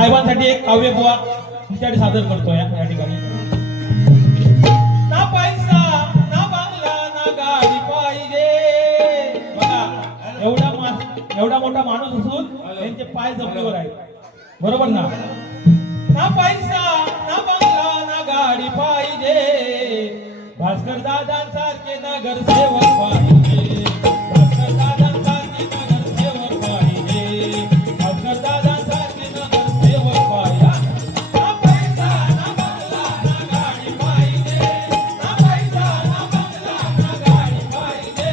साहेबांसाठी एक काव्य बुवा तुमच्यासाठी सादर करतो या ठिकाणी. ना पैसा ना बांगला ना गाडी पाहिजे. बघा एवढा मोठा माणूस असून त्यांचे पाय जमिनीवर आहेत, बरोबर ना. ना पैसा ना बांगला ना गाडी पाहिजे, भास्कर दादांसारखे नगरसेवक पाहिजे. भास्कर दादांसारखे नगरसेवक पाहिजे. भास्कर दादांसारखे नगरसेवक पाहिजे. ना पैसा ना बांगला ना गाडी पाहिजे, ना पैसा ना बांगला ना गाडी पाहिजे,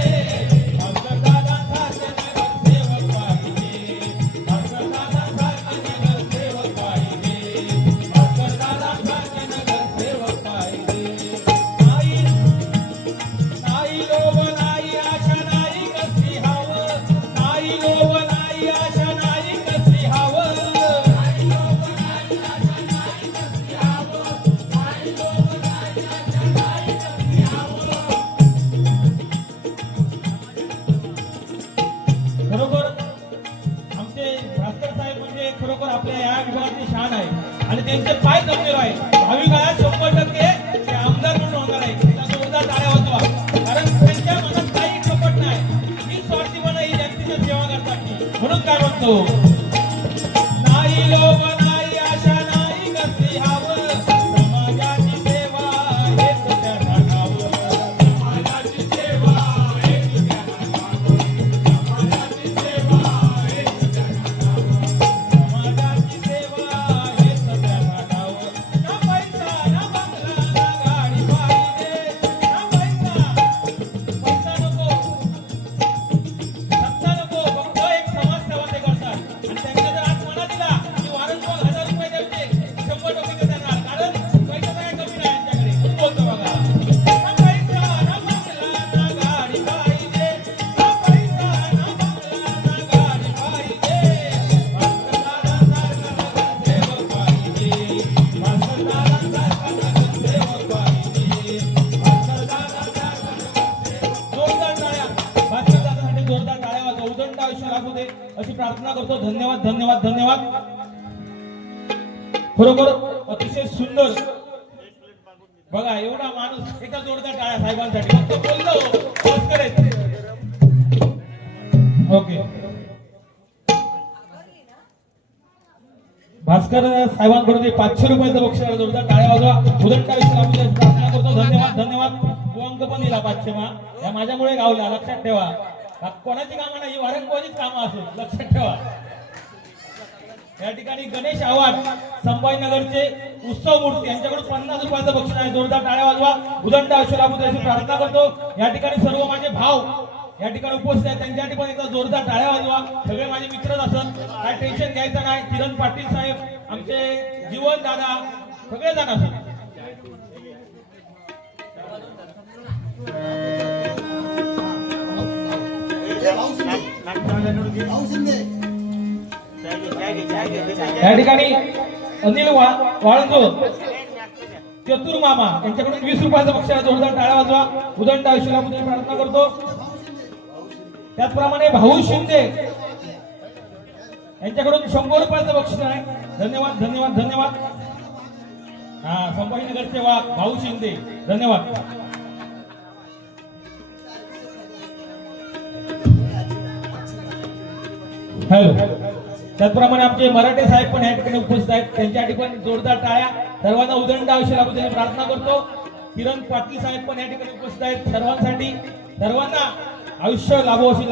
भास्कर दादांसारखे नगरसेवक पाहिजे. भास्कर दादांसारखे नगरसेवक पाहिजे. भास्कर दादांसारखे नगरसेवक पाहिजे. नाही लोभ नाही आशा नाही कसली हवं, नाही लोभ नाही आशा नाही कसली हवं, नाही लोभ नाही आशा नाही कसली हवं, नाही लोभ नाही आशा नाही कसली हवं. खरोखर आमचे भास्कर साहेब म्हणजे खरोखर आपल्या या विभागाची शान आहे आणि त्यांचे पाय जमलेले आहे. भावी काळात 100% ते आमदार म्हणून होणार आहे. त्यांना जोरदार टाळ्या वाजवा, कारण त्यांच्या मनात काही कपट नाही. ही स्वार्थीपणा ही जनतेची सेवा करतात. म्हणून काय म्हणतो, नाही लोभ नाही आशा नाही कसली हवं, समाजाची सेवा हेच त्यांना ठावं. समाजाची सेवा हेच त्यांना ठावं. समाजाची सेवा हेच त्यांना ठावं. समाजाची सेवा हेच त्यांना ठावं. ना पैसा ना बंगला ना गाडी पाहिजे, ना पैसा नको, सत्ता नको, फक्त एक समाजसेवा ते करतात. आणि त्यांच्या जर आज मना दिला की वारंवार 1000 रुपये द्यायचे, 100% ते देणार, कारण पैसा काय कमी नाही यांच्याकडे. कोण बोलतो बघा, ना पैसा ना बंगला ना गाडी पाहिजे, ना पैसा ना बंगला ना गाडी पाहिजे, भास्कर दादांसारखा नगरसेवक पाहिजे. भास्कर दादांसारखा नगरसेवक पाहिजे. भास्कर दादांसारखा नगरसेवक. जोरदार टाळ्या भास्कर दादासाठी, जोरदार टाळ्या वाजवा. उदंड आयुष्य लागू दे अशी प्रार्थना करतो. धन्यवाद धन्यवाद धन्यवाद. खरोखर अतिशय सुंदर. बघा एवढा माणूस, एका जोरदार टाळ्या साहेबांसाठी. फक्त बोललो भास्कर आहेत. ओके, भास्कर साहेबांकडून 500 रुपयाचं बक्षीस. जोरदार टाळ्या वाजवा. उदंड आयुष्य लागू दे अशी प्रार्थना करतो. धन्यवाद धन्यवाद. अंक पण दिला 500 मा, या माझ्यामुळे गावल्या, लक्षात ठेवा. कोणाची कामं नाही, वारंवारीच कामं असो, लक्षात ठेवा. या ठिकाणी गणेश आव्हाड संभाजीनगरचे उत्सव मूर्ती यांच्याकडून 50 रुपयाचं बक्षीस आहे. जोरदार टाळ्या वाजवा. उदंड आयुष्य लागू दे अशी प्रार्थना करतो. या ठिकाणी सर्व माझे भाव या ठिकाणी उपस्थित आहेत, त्यांच्यासाठी पण एकदा जोरदार टाळ्या वाजवा. सगळे माझे मित्रच असत, काय टेन्शन घ्यायचं नाही. किरण पाटील साहेब, आमचे जीवन दादा, सगळे जण असत. या ठिकाणी अनिल वाळंजो चतुर मामा यांच्याकडून 20 रुपयाचं बक्षीस. जोरदार टाळ्या वाजवा. उदंड आयुष्य लागू दे प्रार्थना करतो. त्याचप्रमाणे भाऊ शिंदे यांच्याकडून 100 रुपयाचं बक्षीस आहे. धन्यवाद धन्यवाद धन्यवाद. हा, संभाजीनगरचे वाघ भाऊ शिंदे, धन्यवाद. हॅलो. त्याचप्रमाणे आमचे मराठे साहेब पण या ठिकाणी उपस्थित आहेत, त्यांच्यासाठी पण जोरदार टाळ्या. सर्वांना उदंड आयुष्य लागू दे प्रार्थना करतो. किरण पाटील साहेब पण या ठिकाणी उपस्थित आहेत. सर्वांसाठी, सर्वांना आयुष्य लाभो अशी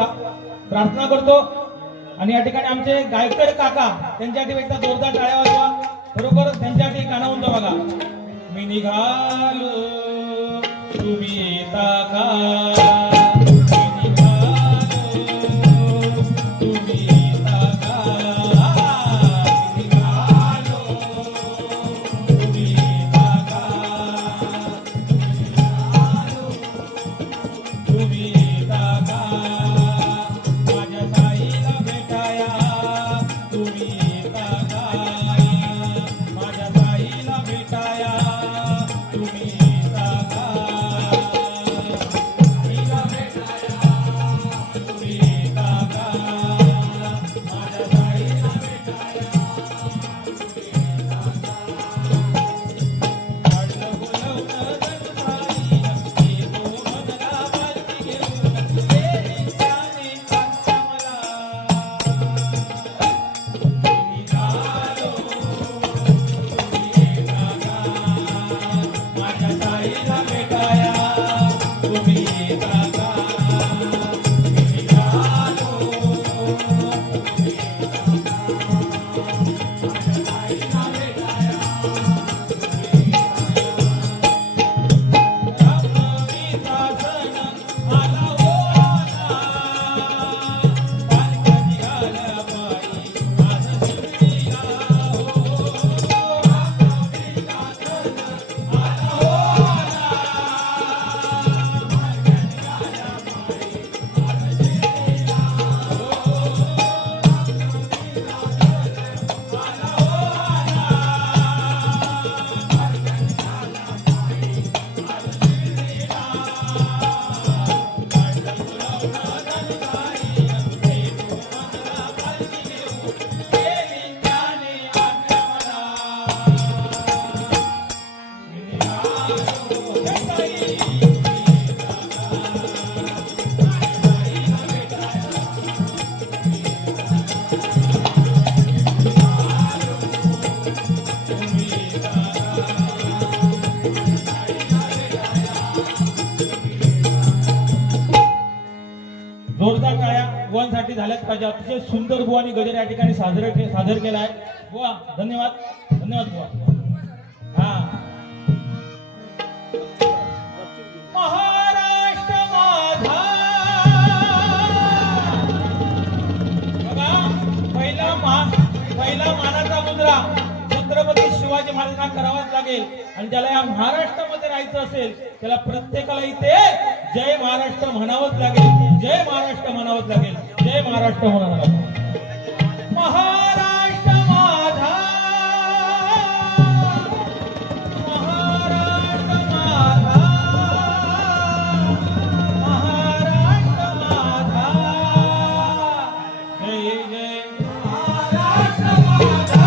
प्रार्थना करतो. आणि या ठिकाणी आमचे गायकर काका, त्यांच्यासाठी एकदा जोरदार टाळ्या वाजवा. खरोखर त्यांच्यासाठी गाणं म्हणतो बघा. मी निघालो तुम्ही येता का, अतिशय सुंदर बुवानी गजर या ठिकाणी सादर केला आहे. बुवा धन्यवाद धन्यवाद बुवा. हा महाराष्ट्र माझा बघा, पहिला मानाचा मुद्रा छत्रपती शिवाजी महाराजांना करावाच लागेल. आणि ज्याला या महाराष्ट्रामध्ये राहायचं असेल त्याला प्रत्येकाला इथे जय महाराष्ट्र म्हणावंच लागेल. जय महाराष्ट्र म्हणावंच लागेल. जय महाराष्ट्र म्हणावं लागेल. महाराष्ट्र माझा महाराष्ट्र माझा महाराष्ट्र माझा जय जय महाराष्ट्र माझा.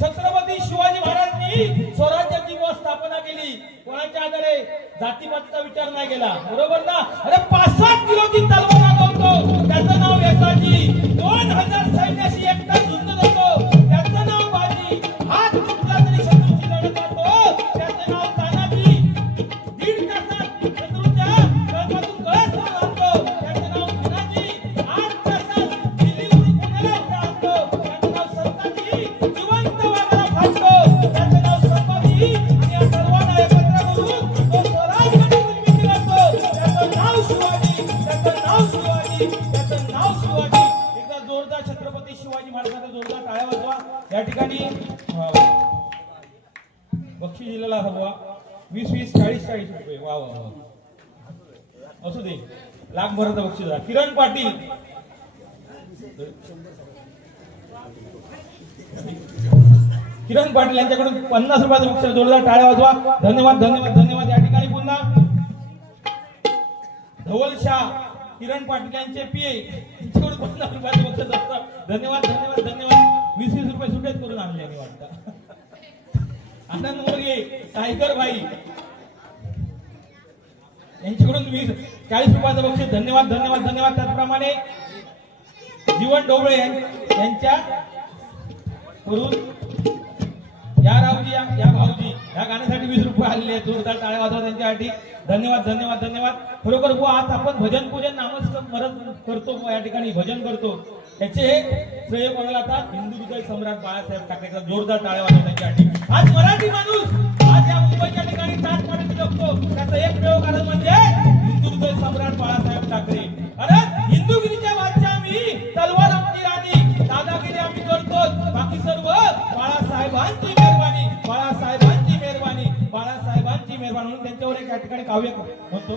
छत्रपती शिवाजी महाराजांनी स्वराज्याची स्थापना केली. कोणाच्या आधारे? जातीपातीचा विचार नाही केला. बरोबर ना? अरे 5-7 किलोची तलवार रागवतो, त्याचं नाव यसाजी. 2000 सैन्याशी एकटा झुंज जातो, त्याचं नाव बाजी. हात तुटला तरी शत्रूची लढत जातो, त्याचं नाव तानाजी. 1.5 तासात शत्रूच्या कळपातून कळस आणतो, त्याचं नाव धनाजी. 8 तासात दिल्लीवरून पुण्याला आणतो, त्याचं नाव संताजी. जिवंत वाघाला फाडतो, त्याचं नाव संभाजी. आणि या सर्वांना एकत्र करून तो स्वराज्याची निर्मिती करतो, त्याचं नाव शिवाजी. त्याचं नाव शिवाजी. त्याचं नाव शिवाजी. एकदा जोरदार छत्रपती शिवाजी महाराजांचा जोरदार टाळ्या वाजवा. या ठिकाणी बक्षीस दिलेला हवा 20-20, 40-40 रुपये. वा वा वा, असू दे. लाखभराचं बक्षीस आहे. किरण पाटील यांच्याकडून 50 रुपयाचं बक्षीस. जोरदार टाळ्या वाजवा. धन्यवाद धन्यवाद धन्यवाद. या ठिकाणी पुन्हा धवलशाह किरण पाटील यांचे पीए यांच्याकडून 50 रुपयाचं बक्षीस असतं. धन्यवाद धन्यवाद धन्यवाद. 20-20 रुपये सुटेच करून आणले मी वाटतं. आनंद मोरे टायगर भाई यांच्याकडून 40 रुपयाचं बक्षीस. धन्यवाद धन्यवाद धन्यवाद. त्याचप्रमाणे जीवन डोबळे यांच्या करून या रावजी या भाऊजी या गाण्यासाठी 20 रुपये आलेले आहेत. जोरदार टाळ्या वाजवा त्यांच्यासाठी. धन्यवाद धन्यवाद धन्यवाद. खरोखर बुवा आज आपण भजन पूजन नामस्मरण करतो, या ठिकाणी भजन करतो. त्याचे श्रेय कोणाला आता? हिंदू हृदय सम्राट बाळासाहेब ठाकरेचा. जोरदार टाळ्या वाजवा त्यांच्यासाठी. आज मराठी माणूस आज या मुंबईच्या ठिकाणी टाच पाडीत जगतो, त्याचं एकमेव कारण म्हणजे हिंदू हृदय सम्राट बाळासाहेब ठाकरे. अरे हिंदुगिरीच्या बादशाह आम्ही, तलवार आमची राणी, दादागिरी आम्ही करतो, बाकी सर्व बाळासाहेबांची मेहरबानी. बाळासाहेबांची मेहरबानी. बाळासाहेबांची मेहरबानी. म्हणून त्यांच्यावर एक या ठिकाणी काव्य होतो.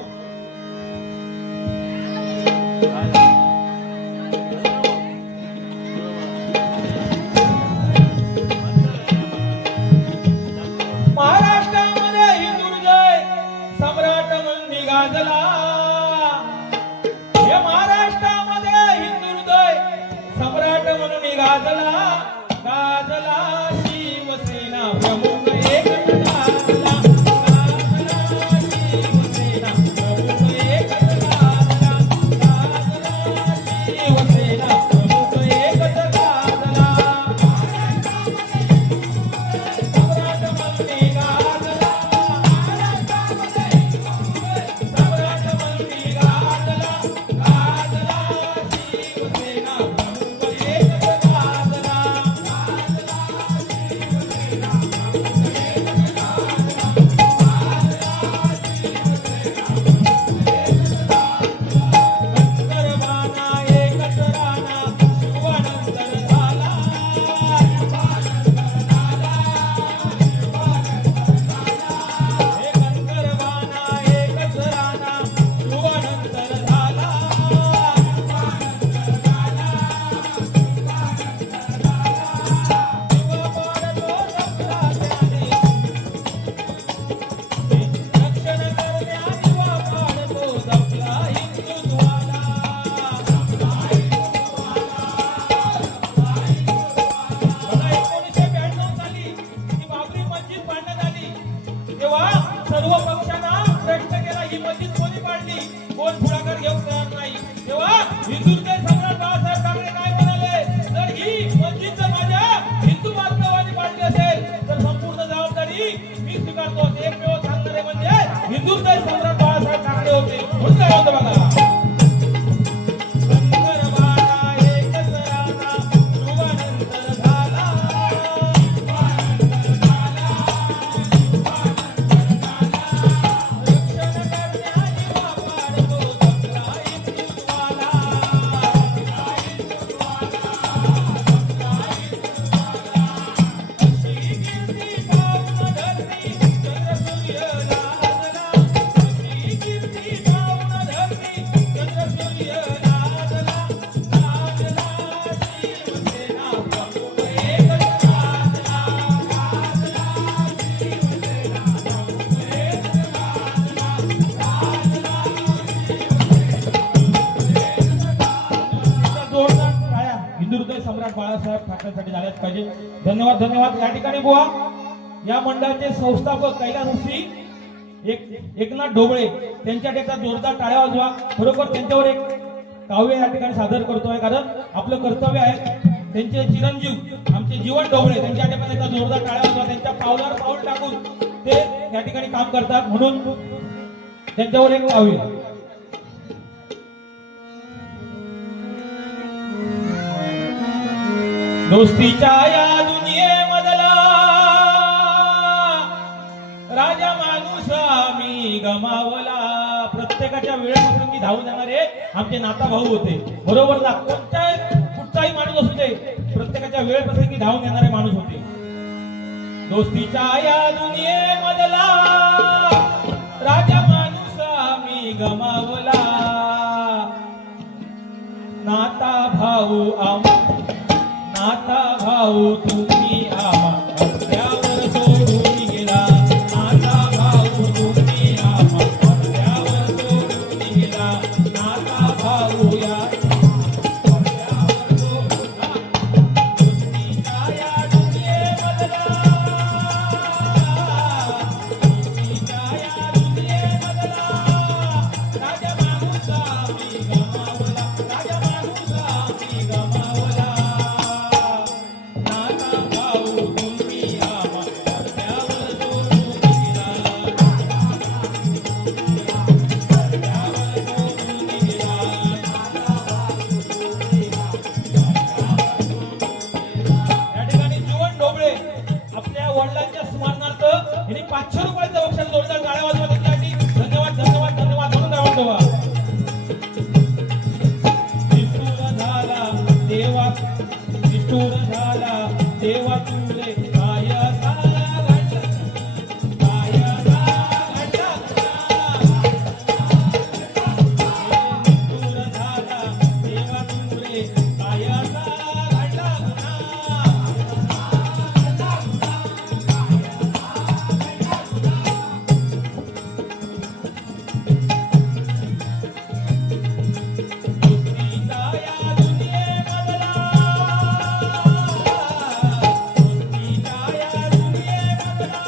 काय होतं बघा. शंकर बाळा एकच राजा, युगानंतर झाला. रक्षण करण्याची वापाडतो जमला इंदुवाला. अशी कीर्ती पावून धरती चंद्रसूर्य लाजला. अशी कीर्ती पावून धरती चंद्रसूर्य लाजला. लाजला शिवसेना प्रमुख एकच लाजला. लाजला शिवसेना प्रमुख एकच लाजला. लाजला जोरदार टाळ्या हिंदू हृदय सम्राट बाळासाहेब ठाकरेंसाठी झाल्याच पाहिजे. धन्यवाद धन्यवाद. या ठिकाणी बुवा या मंडळाचे संस्थापक कैलासवासी एकनाथ ढोबळे त्यांच्यासाठी एकदा जोरदार टाळ्या वाजवा. खरोखर त्यांच्यावर एक काव्य या ठिकाणी सादर करतोय, कारण आपलं कर्तव्य आहे. त्यांचे चिरंजीव आमचे जीवन ढोबळे त्यांच्यासाठी पण एकदा जोरदार टाळ्या वाजवा. त्यांच्या पावलावर पाऊल टाकून ते या ठिकाणी काम करतात, म्हणून त्यांच्यावर एक काव्य. दोस्तीच्या या दुनियेमधला राजा माणूस आम्ही गमावला. प्रत्येकाच्या वेळेप्रसंगी धावून जाणारे आमचे नाता भाऊ होते, बरोबर ना. कुठचाही माणूस असू दे, प्रत्येकाच्या वेळेप्रसंगी धावून येणारे माणूस होते. दोस्तीच्या या दुनियेमधला राजा माणूस आम्ही गमावला. नाता भाऊ तुम्ही आम्हा पडद्यावर सोडून गेला. नाता भाऊ तुम्ही आम्हा पडद्यावर सोडून गेला. नाता भाऊ या पडद्यावर सोडून गेला. दोस्तीच्या या दुनियेमधला, दोस्तीच्या या दुनियेमधला राजा माणूस आम्ही गमावला. राजा माणूस आम्ही गमावला. नाता भाऊ तुम्ही आम्हा पडद्यावर सोडून गेला. पडद्यावर सोडून गेला. या ठिकाणी जीवन ढोबळे आपल्या वडिलांच्या स्मरणार्थ यांनी 500 रुपयाचं बक्षीस जोरदार टाळ्या वाजवा त्यांच्यासाठी. धन्यवाद धन्यवाद धन्यवाद म्हणून काय म्हणतो. निष्ठुर झाला देवा तुले काय असा घडला. काय असा घडला. निष्ठुर झाला देवा तुले काय असा घडला. दोस्तीच्या या दुनियेमधला, दोस्तीच्या या दुनियेमधला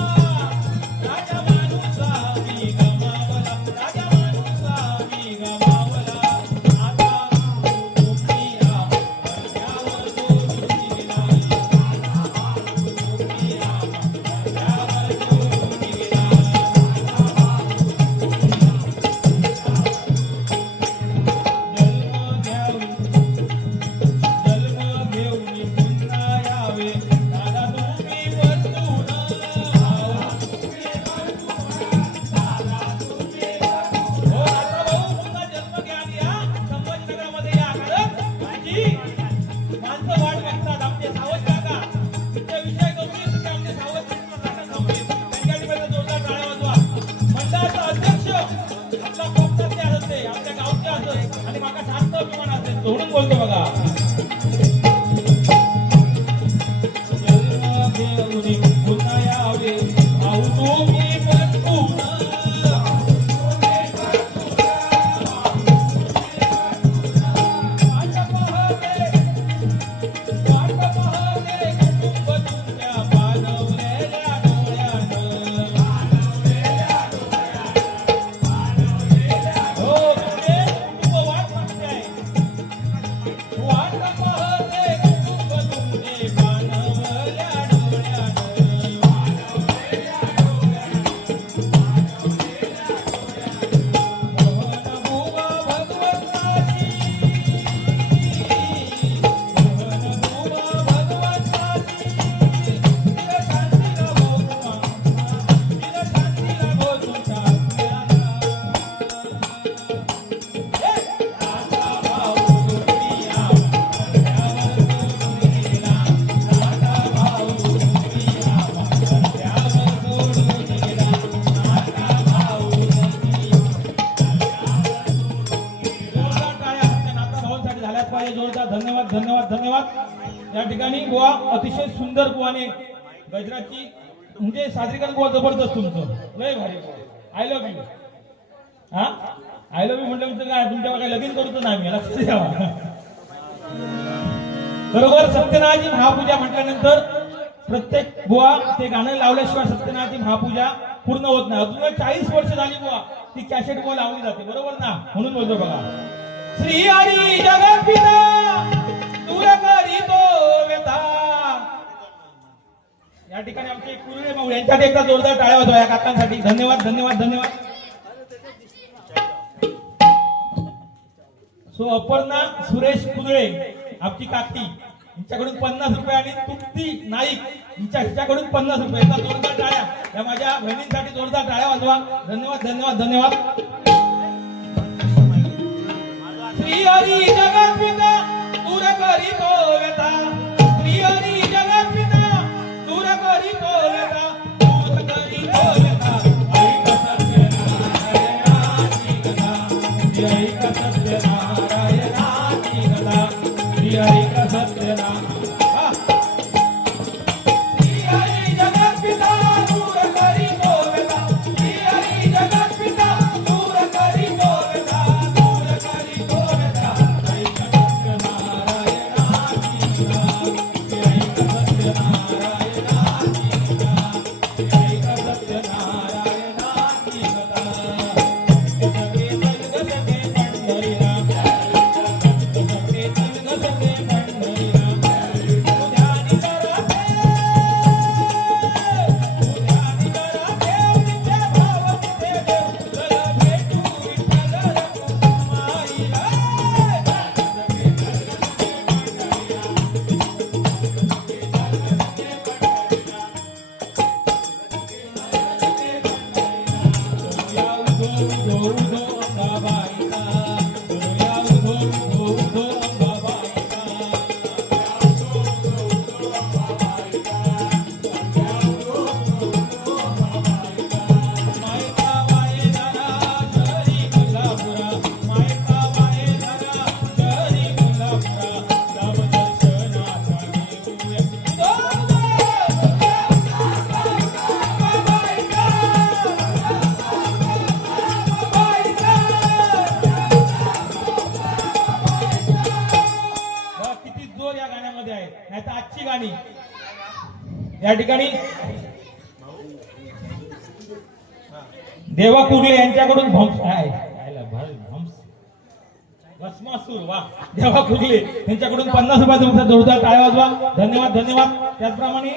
राजा माणूस आम्ही गमावला. राजा माणूस आम्ही गमावला. नाता भाऊ तुम्ही आम्हा पडद्यावर सोडून गेला. नाता भाऊ तुम्ही आम्हा पडद्यावर सोडून गेला. जन्म घेऊन पुन्हा यावे दादा तुम्ही परतून. हो दादा भाऊ, पुन्हा जन्म घ्या आणि या संभाजीनगरामध्ये या. कारण माझी माणसं वाट बघतात. आमचे सावध काका तुमच्या विषय गंभीर होते. आमचे सावध काका गंभीर त्यांच्यासाठी पहिला जोरदार टाळ्या वाजवा. मंडळाचा अध्यक्ष आपला कोकणातले असते, आपल्या गावचे असत आणि माका शांत अभिमान असेल म्हणून बोलतो बघा. जन्म घेऊन पुन्हा यावे भाऊ तुम्ही परतून. वाट पाहते कुटुंब तुमच्या पाणवलेल्या डोळ्यानं. हो तुझे कुटुंब वाट पाहते. वाट पाहते कुटुंब तुमचे पाणवल्या डोळ्यानं. या ठिकाणी बुवा अतिशय सुंदर बुवाने गजराची म्हणजे सादरीकरण बुवा जबरदस्त तुमचं लय भारी आय लव्ह यू हा आय लव्ह यू म्हटलं काय तुमच्या काय लगीन करूच ना आम्ही लक्ष द्यावा बरोबर सत्यनारायणची महापूजा म्हटल्यानंतर प्रत्येक बुवा ते गाणं लावल्याशिवाय सत्यनारायणची महापूजा पूर्ण होत नाही अजून 40 वर्ष झाली बुवा ती कॅसेट बुवा लावली जाते बरोबर ना म्हणून बोलतो बघा श्री हरी जगतपिता दूर करी तो व्यथा या ठिकाणी आमचे कुर्ले माऊली यांच्यासाठी एकदा जोरदार टाळ्या वाजवा या काकांसाठी धन्यवाद धन्यवाद धन्यवाद सो अपर्णा सुरेश कुदळे आपली काकी हिच्याकडून 50 रुपये आणि तृप्ती नाईक हिच्याकडून 50 रुपये एकदा जोरदार टाळ्या या माझ्या बहिणींसाठी जोरदार टाळ्या वाजवा धन्यवाद धन्यवाद धन्यवाद श्री हरी जगतपिता दूर करी तो व्यथा श्री हरी जगतपिता दूर करी तो व्यथा दूर करी तो व्यथा ऐक सत्यनारायणाची कथा श्री ऐक सत्यनारायणाची कथा श्री हरी जगतपिता दूर करी तो व्यथा श्री हरी जगतपिता दूर करी तो व्यथा दूर करी तो व्यथा ऐक सत्यनारायणाची कथा श्री ऐक सत्यनारायणाची कथा श्री ऐक सत्यनारायणाची कथा आजची गाणी या ठिकाणी देवा कुर्ले यांच्याकडून भस्मासूर वा देवा कुर्ले यांच्याकडून 50 रुपयाचा जोरदार टाळ्या वाजवा धन्यवाद धन्यवाद त्याचप्रमाणे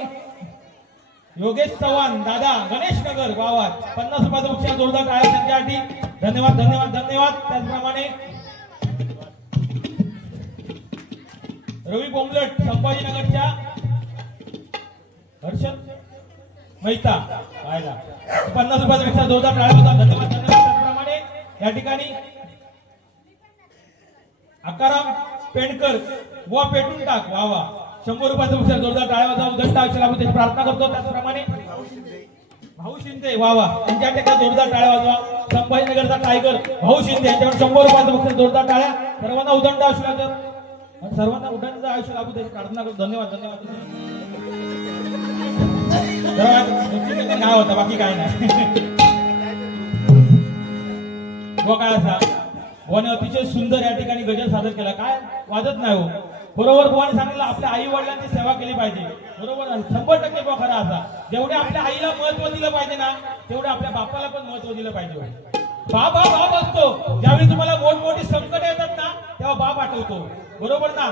योगेश चव्हाण दादा गणेश नगर गावात 50 रुपयाचा जोरदार टाळ्या त्यांच्यासाठी धन्यवाद धन्यवाद धन्यवाद त्याचप्रमाणे रवी बोंबलट संभाजीनगरच्या हर्षद मैता पाहिला 50 रुपयापेक्षा जोरदार टाळ्या होता धन्यवाद धन्यवाद त्याचप्रमाणे या ठिकाणी आकाराम पेंडकर वा पेटून टाक वा वा 100 रुपयापेक्षा जोरदार टाळ्या होता उदंड आयुष्याला त्याची प्रार्थना करतो त्याचप्रमाणे भाऊ शिंदे वा वा त्यांच्याकडे जोरदार टाळ्या वाजवा संभाजीनगरचा टायगर भाऊ शिंदे यांच्याकडे 100 रुपयापेक्षा जोरदार टाळ्या सर्वांना उदंड आयुष्याला सर्वांना उदंड आयुष्य लाभू त्याची प्रार्थना करतो धन्यवाद धन्यवाद काय होता बाकी काय नाही काय असा बुवाने अतिशय सुंदर या ठिकाणी गजल सादर केला काय वाजत नाही हो बरोबर बुवाने सांगितलं आपल्या आई वडिलांची सेवा केली पाहिजे बरोबर 100% बुवा खरा असा जेवढे आपल्या आईला महत्व दिलं पाहिजे ना तेवढे आपल्या बापाला पण महत्व दिलं पाहिजे बाप हा बाप असतो ज्यावेळी तुम्हाला मोठमोठी संकट येतात ना तेव्हा बाप आठवतो बरोबर ना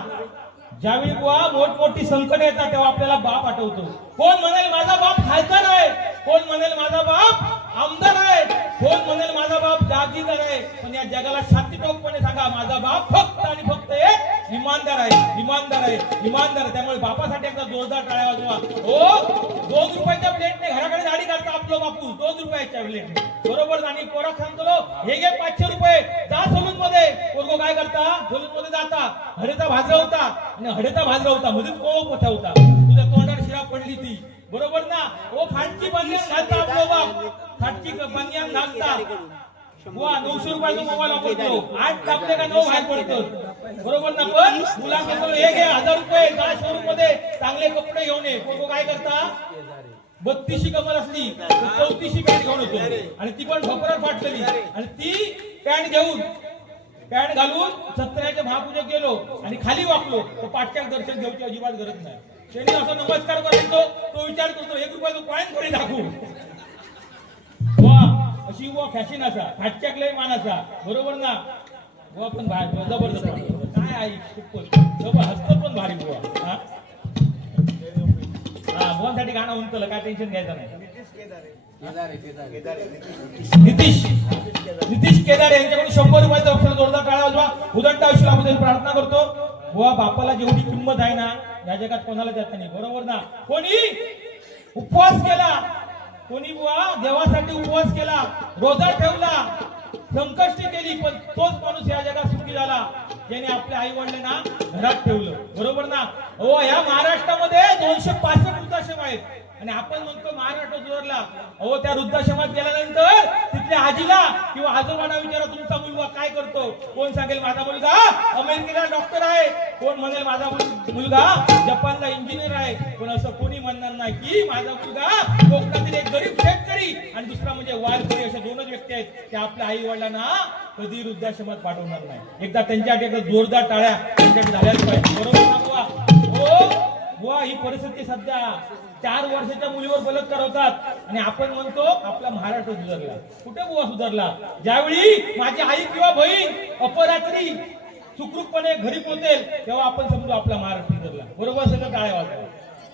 ज्यावेळी बुवा मोठमोठी संकट येतात तेव्हा आपल्याला बाप आठवतो कोण म्हणेल माझा बाप खासदार आहे कोण म्हणेल माझा बाप आमदार आहे कोण म्हणेल माझा बाप जागीरदार आहे पण या जगाला शांतीपूर्वकपणे सांगा माझा बाप फक्त आणि फक्त एक इमानदार आहे इमानदार आहे इमानदार त्यामुळे बापासाठी एकदा जोरदार टाळ्या वाजवा हो 2 रुपयाच्या प्लेटने घराकडे गाडी काढता आपलं बापू 2 रुपयाच्या प्लेटने बरोबर आणि पोरा सांगतो हे घे 500 रुपये जा सलून मध्ये पोरगो काय करता सलून मध्ये जाता हडेचा भाजरवता आणि हडेचा भाजरवता मध्येच कोळ पोथवता तुझ्या तोंडात शिरा पडली ती बरोबर ना ओ फाटकी बनियान घालता आपलं बाप फाटकी बनियान घालता बुवा 900 रुपयाचा मोबाईल वापरतो 8 टाकले का 9 बाहेर पडतो बरोबर ना? पण मुलाकडून हे घे 1000 रुपये, जा शोरूम मध्ये चांगले कपडे घेऊन ये. पोरगो काय करता? 32शी कमर असली 34शी पॅन्ट घेऊन होतो आणि ती पण भपरात फाटलेली आणि ती पॅन्ट घालून सत्याचे महापूजक गेलो आणि खाली वाकलो तर पाठच्या दर्शन घेऊची अजिबात गरज नाही. त्यांनी असं नमस्कार करायचो, तो विचार करतो 1 रुपयाचं कॉइन थोडी दाखवू. वा अशी वा फॅशन असा, फाटच्याक लय मान असा. बरोबर ना? वा पण भारी जबरदस्त काय आई खूपच हस्त पण भारी बुवा. हा बुवांसाठी गाणं उंचलं, काय टेन्शन घ्यायचं नाही. नितीश केदार यांच्याकडून 100 रुपयाचा अक्षर जोरदार टाळ्या वाजवा. उदंड आयुष्याबद्दल प्रार्थना करतो. बुवा बापाला जेवढी किंमत आहे ना या जगात कोणाला देत नाही. बरोबर ना? कोणी उपवास केला, कोणी बुवा देवासाठी उपवास केला, रोजा ठेवला, संकष्टी केली, पण तोच माणूस या जगात सुखी झाला ज्याने आपल्या आई वडिलांना घरात ठेवलं. बरोबर ना? हो, या महाराष्ट्रामध्ये 265 वृद्धाश्रम आहेत आणि आपण म्हणतो महाराष्ट्र सुधारला. अहो त्या वृद्धाश्रमात गेल्यानंतर तिथल्या आजीला किंवा आजोबांना विचारा तुमचा मुलगा काय करतो. कोण सांगेल माझा मुलगा अमेरिकेला डॉक्टर आहे, कोण म्हणेल माझा मुलगा जपानला इंजिनियर आहे, पण असं कोणी म्हणणार नाही की माझा मुलगा कोकणातील एक गरीब शेतकरी आणि दुसरा म्हणजे वारकरी. अशा 2च व्यक्ती आहेत त्या आपल्या आई वडिलांना कधी वृद्धाश्रमात पाठवणार नाही. एकदा त्यांच्यासाठी एकदा जोरदार टाळ्या त्यांच्यासाठी झाल्याच पाहिजे. बरोबर ना बुवा? हो बुवा, ही परिस्थिती सध्या 4 वर्षाच्या मुलीवर बलात्कार होतात आणि आपण म्हणतो आपला महाराष्ट्र सुधारला. कुठे बुवा सुधारला? ज्यावेळी माझी आई किंवा बहीण अपरात्री सुखरूपपणे घरी पोहोचेल तेव्हा आपण समजू आपला महाराष्ट्र सुधारला. बरोबर? सगळं टाळ्या वाजवा.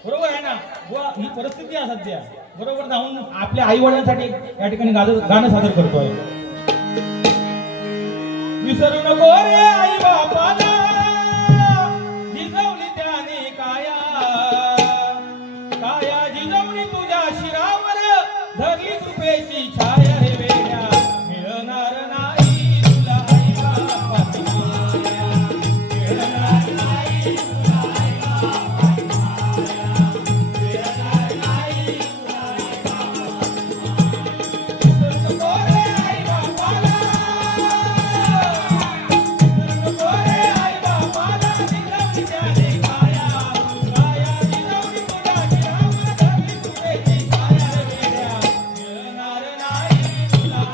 बरोबर आहे ना बुवा? ही परिस्थिती आहे सध्या. बरोबर ना? म्हणून आपल्या आई वडिलांसाठी या ठिकाणी गाणं सादर करतोय. विसरू नको रे आई बापाला, जिजवली त्याने काया, काया जिजवली तुझ्या शिरावर, धरली कृपेची छाया रे वेड्या, मिळणार नाही तुला आई बापाची माया, मिळणार नाही तुला आई बापाची माया, मिळणार नाही तुला आई बापाची माया. विसरू नको रे आई बापाला,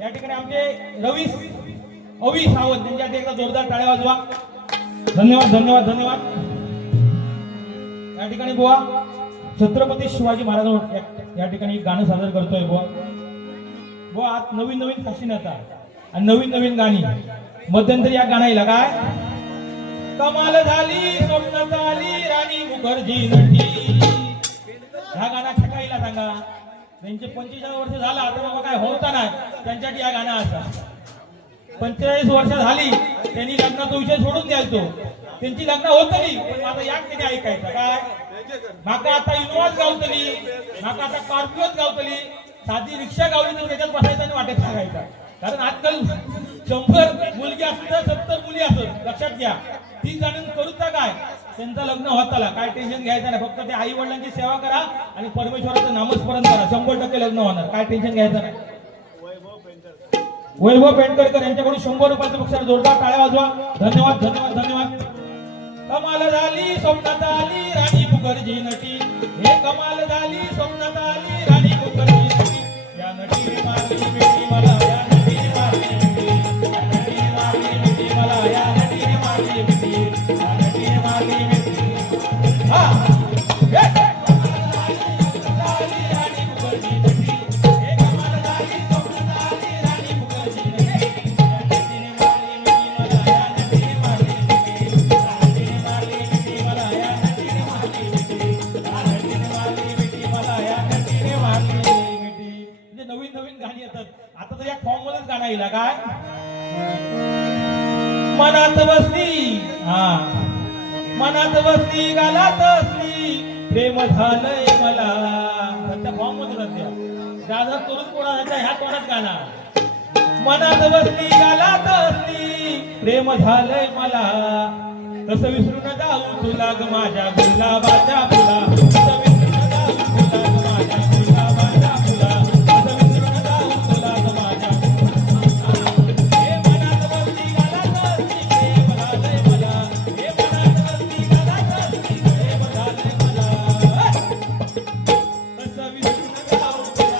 या ठिकाणी आमचे अवी सावंत त्यांच्यासाठी एकदा जोरदार टाळ्या वाजवा. धन्यवाद धन्यवाद धन्यवाद. या ठिकाणी बुवा छत्रपती शिवाजी महाराज या ठिकाणी गाणं सादर करतोय. बुवा आज नवीन नवीन फॅशन येतात आणि नवीन नवीन गाणी. मध्यंतरी या गाण्याला काय कमाल झाली, स्वप्नात आली राणी मुखर्जी नटी. हा गाणा ठेकाईला सांगा. त्यांचे 45 वर्ष झाला आता बाबा काय होता नाही त्यांच्यासाठी हा गाणं असा. 45 वर्ष झाली त्यांनी लग्नाचा विषय सोडून द्यायचो. त्यांची लग्न होतली पण आता या किती ऐकायचं काय माका आता इनोवाच गावतली, माका आता स्कॉर्पिओच गावतली, साधी रिक्षा गावली तर त्याच्यात बसायचं आणि वाटेत सांगायचा. कारण आजकाल 100 मुलगी असतील तर 70 मुली असत. लक्षात घ्या. 30 जणांनी करूचा काय त्यांचं लग्न होताला काय टेन्शन घ्यायचं नाही. फक्त ते आई वडिलांची सेवा करा आणि परमेश्वराचं नामस्मरण करा. 100% लग्न होणार. काय टेन्शन घ्यायचं नाही. वैभव पेंडकरकर यांच्याकडून 100 रुपयाचं बक्षीस जोरदार टाळ्या वाजवा. धन्यवाद धन्यवाद धन्यवाद. कमाल झाली स्वप्नात आली राणी मुखर्जी नटी. हे कमाल झाली स्वप्नात आली राणी मुखर्जी नटी. या नटीने मारली मिठी मला, या नटीने मारली मिठी, या नटीने मारली मिठी मला, या नटीने मारली मिठी, या नटीने मारली मिठी. हा काय मनात बसली, हा मनात बसली गालात असली प्रेम झालंय मला. त्या फॉर्म मध्ये सध्या दादा तरुण कोणाच्या ह्या तोंडात गाणं. मनात बसली गालात असली प्रेम झालंय मला. तसं विसरून जाऊ तुला ग माझ्या गुलाबाच्या फुला. तसं विसरून जाऊ तुला ग माझ्या गुलाबाच्या फुला. तसं विसरून जाऊ तुला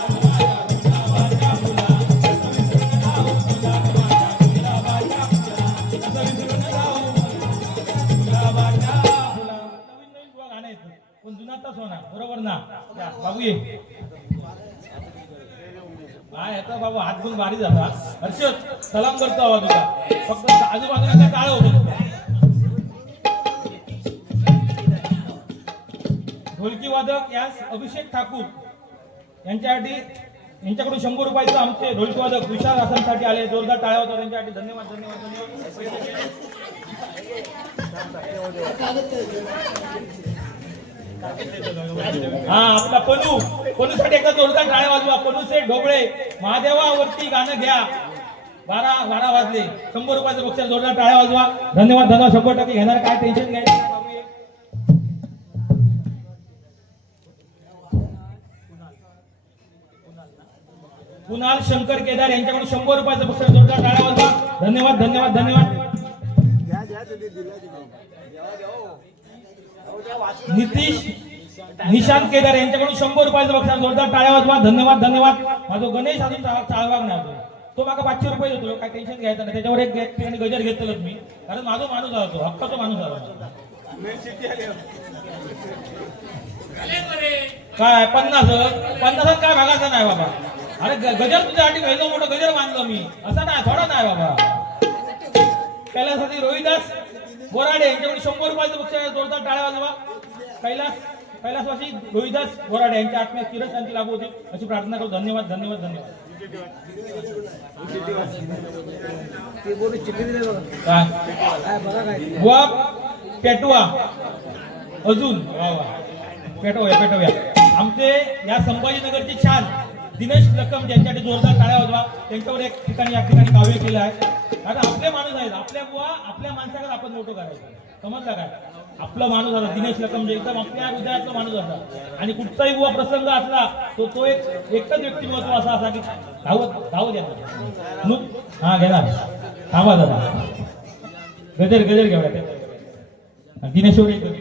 ग माझ्या. बरोबर ना बाबू ये हा बाबू हात गुण भारी झाला. हर्षद सलाम करतो आवाज तुझा. फक्त आजूबाजूला टाळ होतो. ढोलकी वादक यास अभिषेक ठाकूर यांच्याकडून 100 रुपयाचं आमचे ढोलकी वादक विशाल आसनसाठी आले. जोरदार टाळ्या होतो त्यांच्यासाठी. धन्यवाद धन्यवाद धन्यवाद. हा आपला पनू साठी एकदा जोरदार टाळ्या वाजवा. पनू सेठ ढोबळे महादेवावरती गाणं घ्या. 12 वाजले. 100 रुपयाचं बक्षीस जोरदार टाळ्या वाजवा. धन्यवाद धन्यवाद. 100% घेणार. काय टेन्शन घ्यायचं. कुणाल शंकर केदार यांच्याकडून 100 रुपयाचं बक्षीस जोरदार टाळ्या वाजवा. धन्यवाद धन्यवाद धन्यवाद. नितीश निशांत केदार यांच्याकडून 100 रुपयाचं बक्षीस जोरदार टाळ्या वाजवा. धन्यवाद धन्यवाद. माझा गणेश अजून चाळवाग नाही तो माका 500 रुपये देतो. काय टेन्शन घ्यायचं नाही. त्याच्यावर एक गजर घेतलं मी कारण माझा माणूस आला तो हक्काचा माणूस आला. काय 50 काय भागायचं नाही बाबा. अरे गजर तुझ्यासाठी वेगळं मोठं गजर बांधलं मी असं नाही थोडा नाही बाबा. कैलासवासी रोहिदास बोराडे यांच्याकडून 100 रुपयाचं बक्षीस जोरदार टाळ्या वाजवा. कैलासवासी रोहिदास बोराडे यांच्या आत्म्यात चिरशांती लाभू होती अशी प्रार्थना करू. धन्यवाद धन्यवाद धन्यवाद. बुवा पेटवा अजून वा वा पेटवूया. आमचे या संभाजीनगरची छान दिनेश लक्कम ज्यांच्यासाठी जोरदार टाळ्या वाजवा. त्यांच्यावर एक ठिकाणी या ठिकाणी काव्य केलं आहे. कारण आपले माणूस आहेत. आपल्या बुवा आपल्या माणसाकडे आपण मोठं करायचं. समजलं काय. आपला माणूस आता दिनेश लक्कम जे एकदम आपल्या हृदयातला माणूस असा. आणि कुठचाही बुवा प्रसंग असला तो एकच व्यक्तिमत्व असा की धावत येणार. हा घेणार थांबा दादा. गजर घेऊया दिनेश एवढे.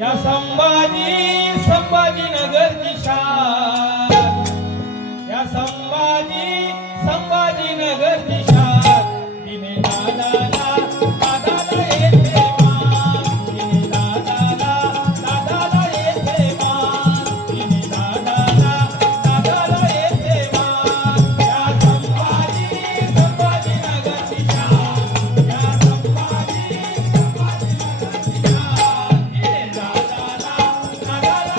या संभाजीनगरची शान. या संभाजीनगरची शान. तिने दादाला येते मान. तिने दादाला येते मान. तिने दादाला येते मान. या संभाजीनगरची शान. या संभाजीनगरची शान. तिने दादाला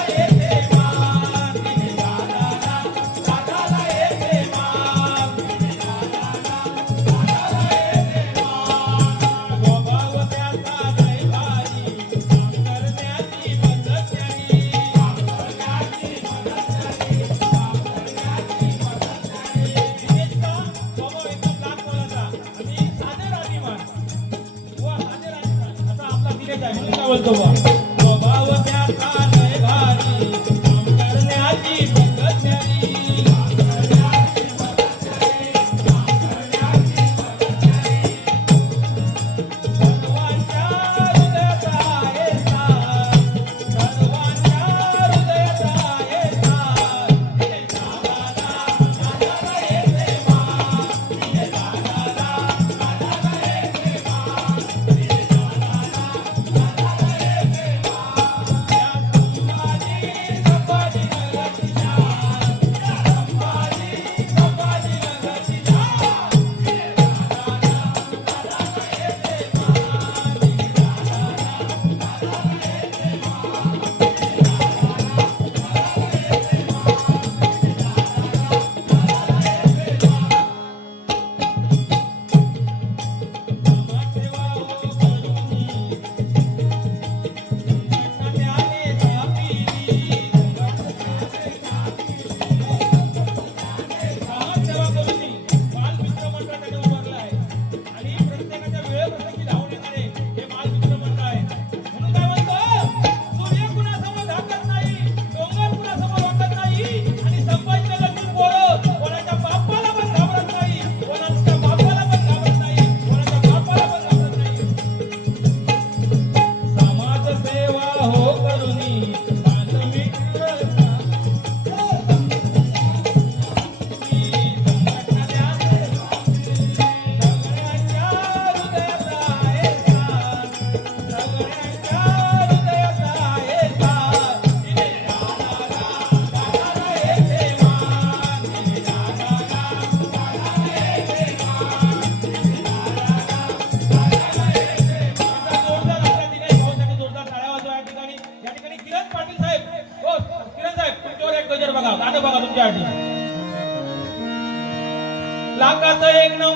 येते मान. तिने दादाला येते मान. स्वभाव त्याचा लय भारी. काम करण्याची पद्धत त्याची. स्वभाव एकदम लाख बोलाचा आणि साधे राहणीमान. असा आपला दिनेश आहे. म्हणून काय बोलतो बुवा. स्वभाव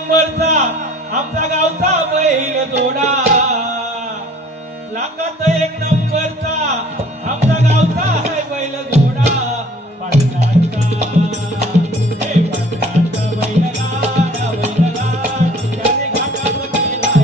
नंबरचा आमचा गावचा बैल जोडा, लाखात एक नंबरचा आमचा गावचा आहे बैल जोडा. पाटलांचा हे पाटलांचा बैलगाडा बैलगाडा त्याने घाटात केलाय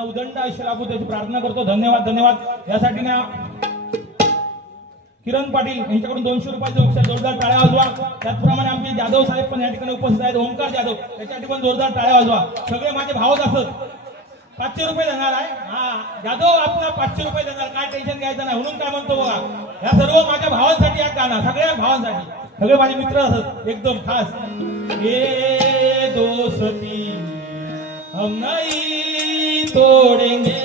उदंड आयुष्य लाभू त्याची प्रार्थना करतो. धन्यवाद धन्यवाद. यासाठी ना किरण पाटील यांच्याकडून 200 रुपयाचं बक्षीस, जोरदार टाळ्या वाजवा. त्याचप्रमाणे आमचे जाधव साहेब पण या ठिकाणी उपस्थित आहेत, ओंकार जाधव, त्याच्यासाठी पण जोरदार टाळ्या वाजवा. सगळे माझे भावच असत. 500 रुपये देणार आहे. हा जाधव आपला 500 रुपये देणार, काय टेन्शन घ्यायचं नाही. म्हणून काय म्हणतो बघा, या सर्व माझ्या भावांसाठी एक गाणं, सगळ्या भावांसाठी, सगळे माझे मित्र असत एकदम खास. ये दोस्ती हम नहीं तोड़ेंगे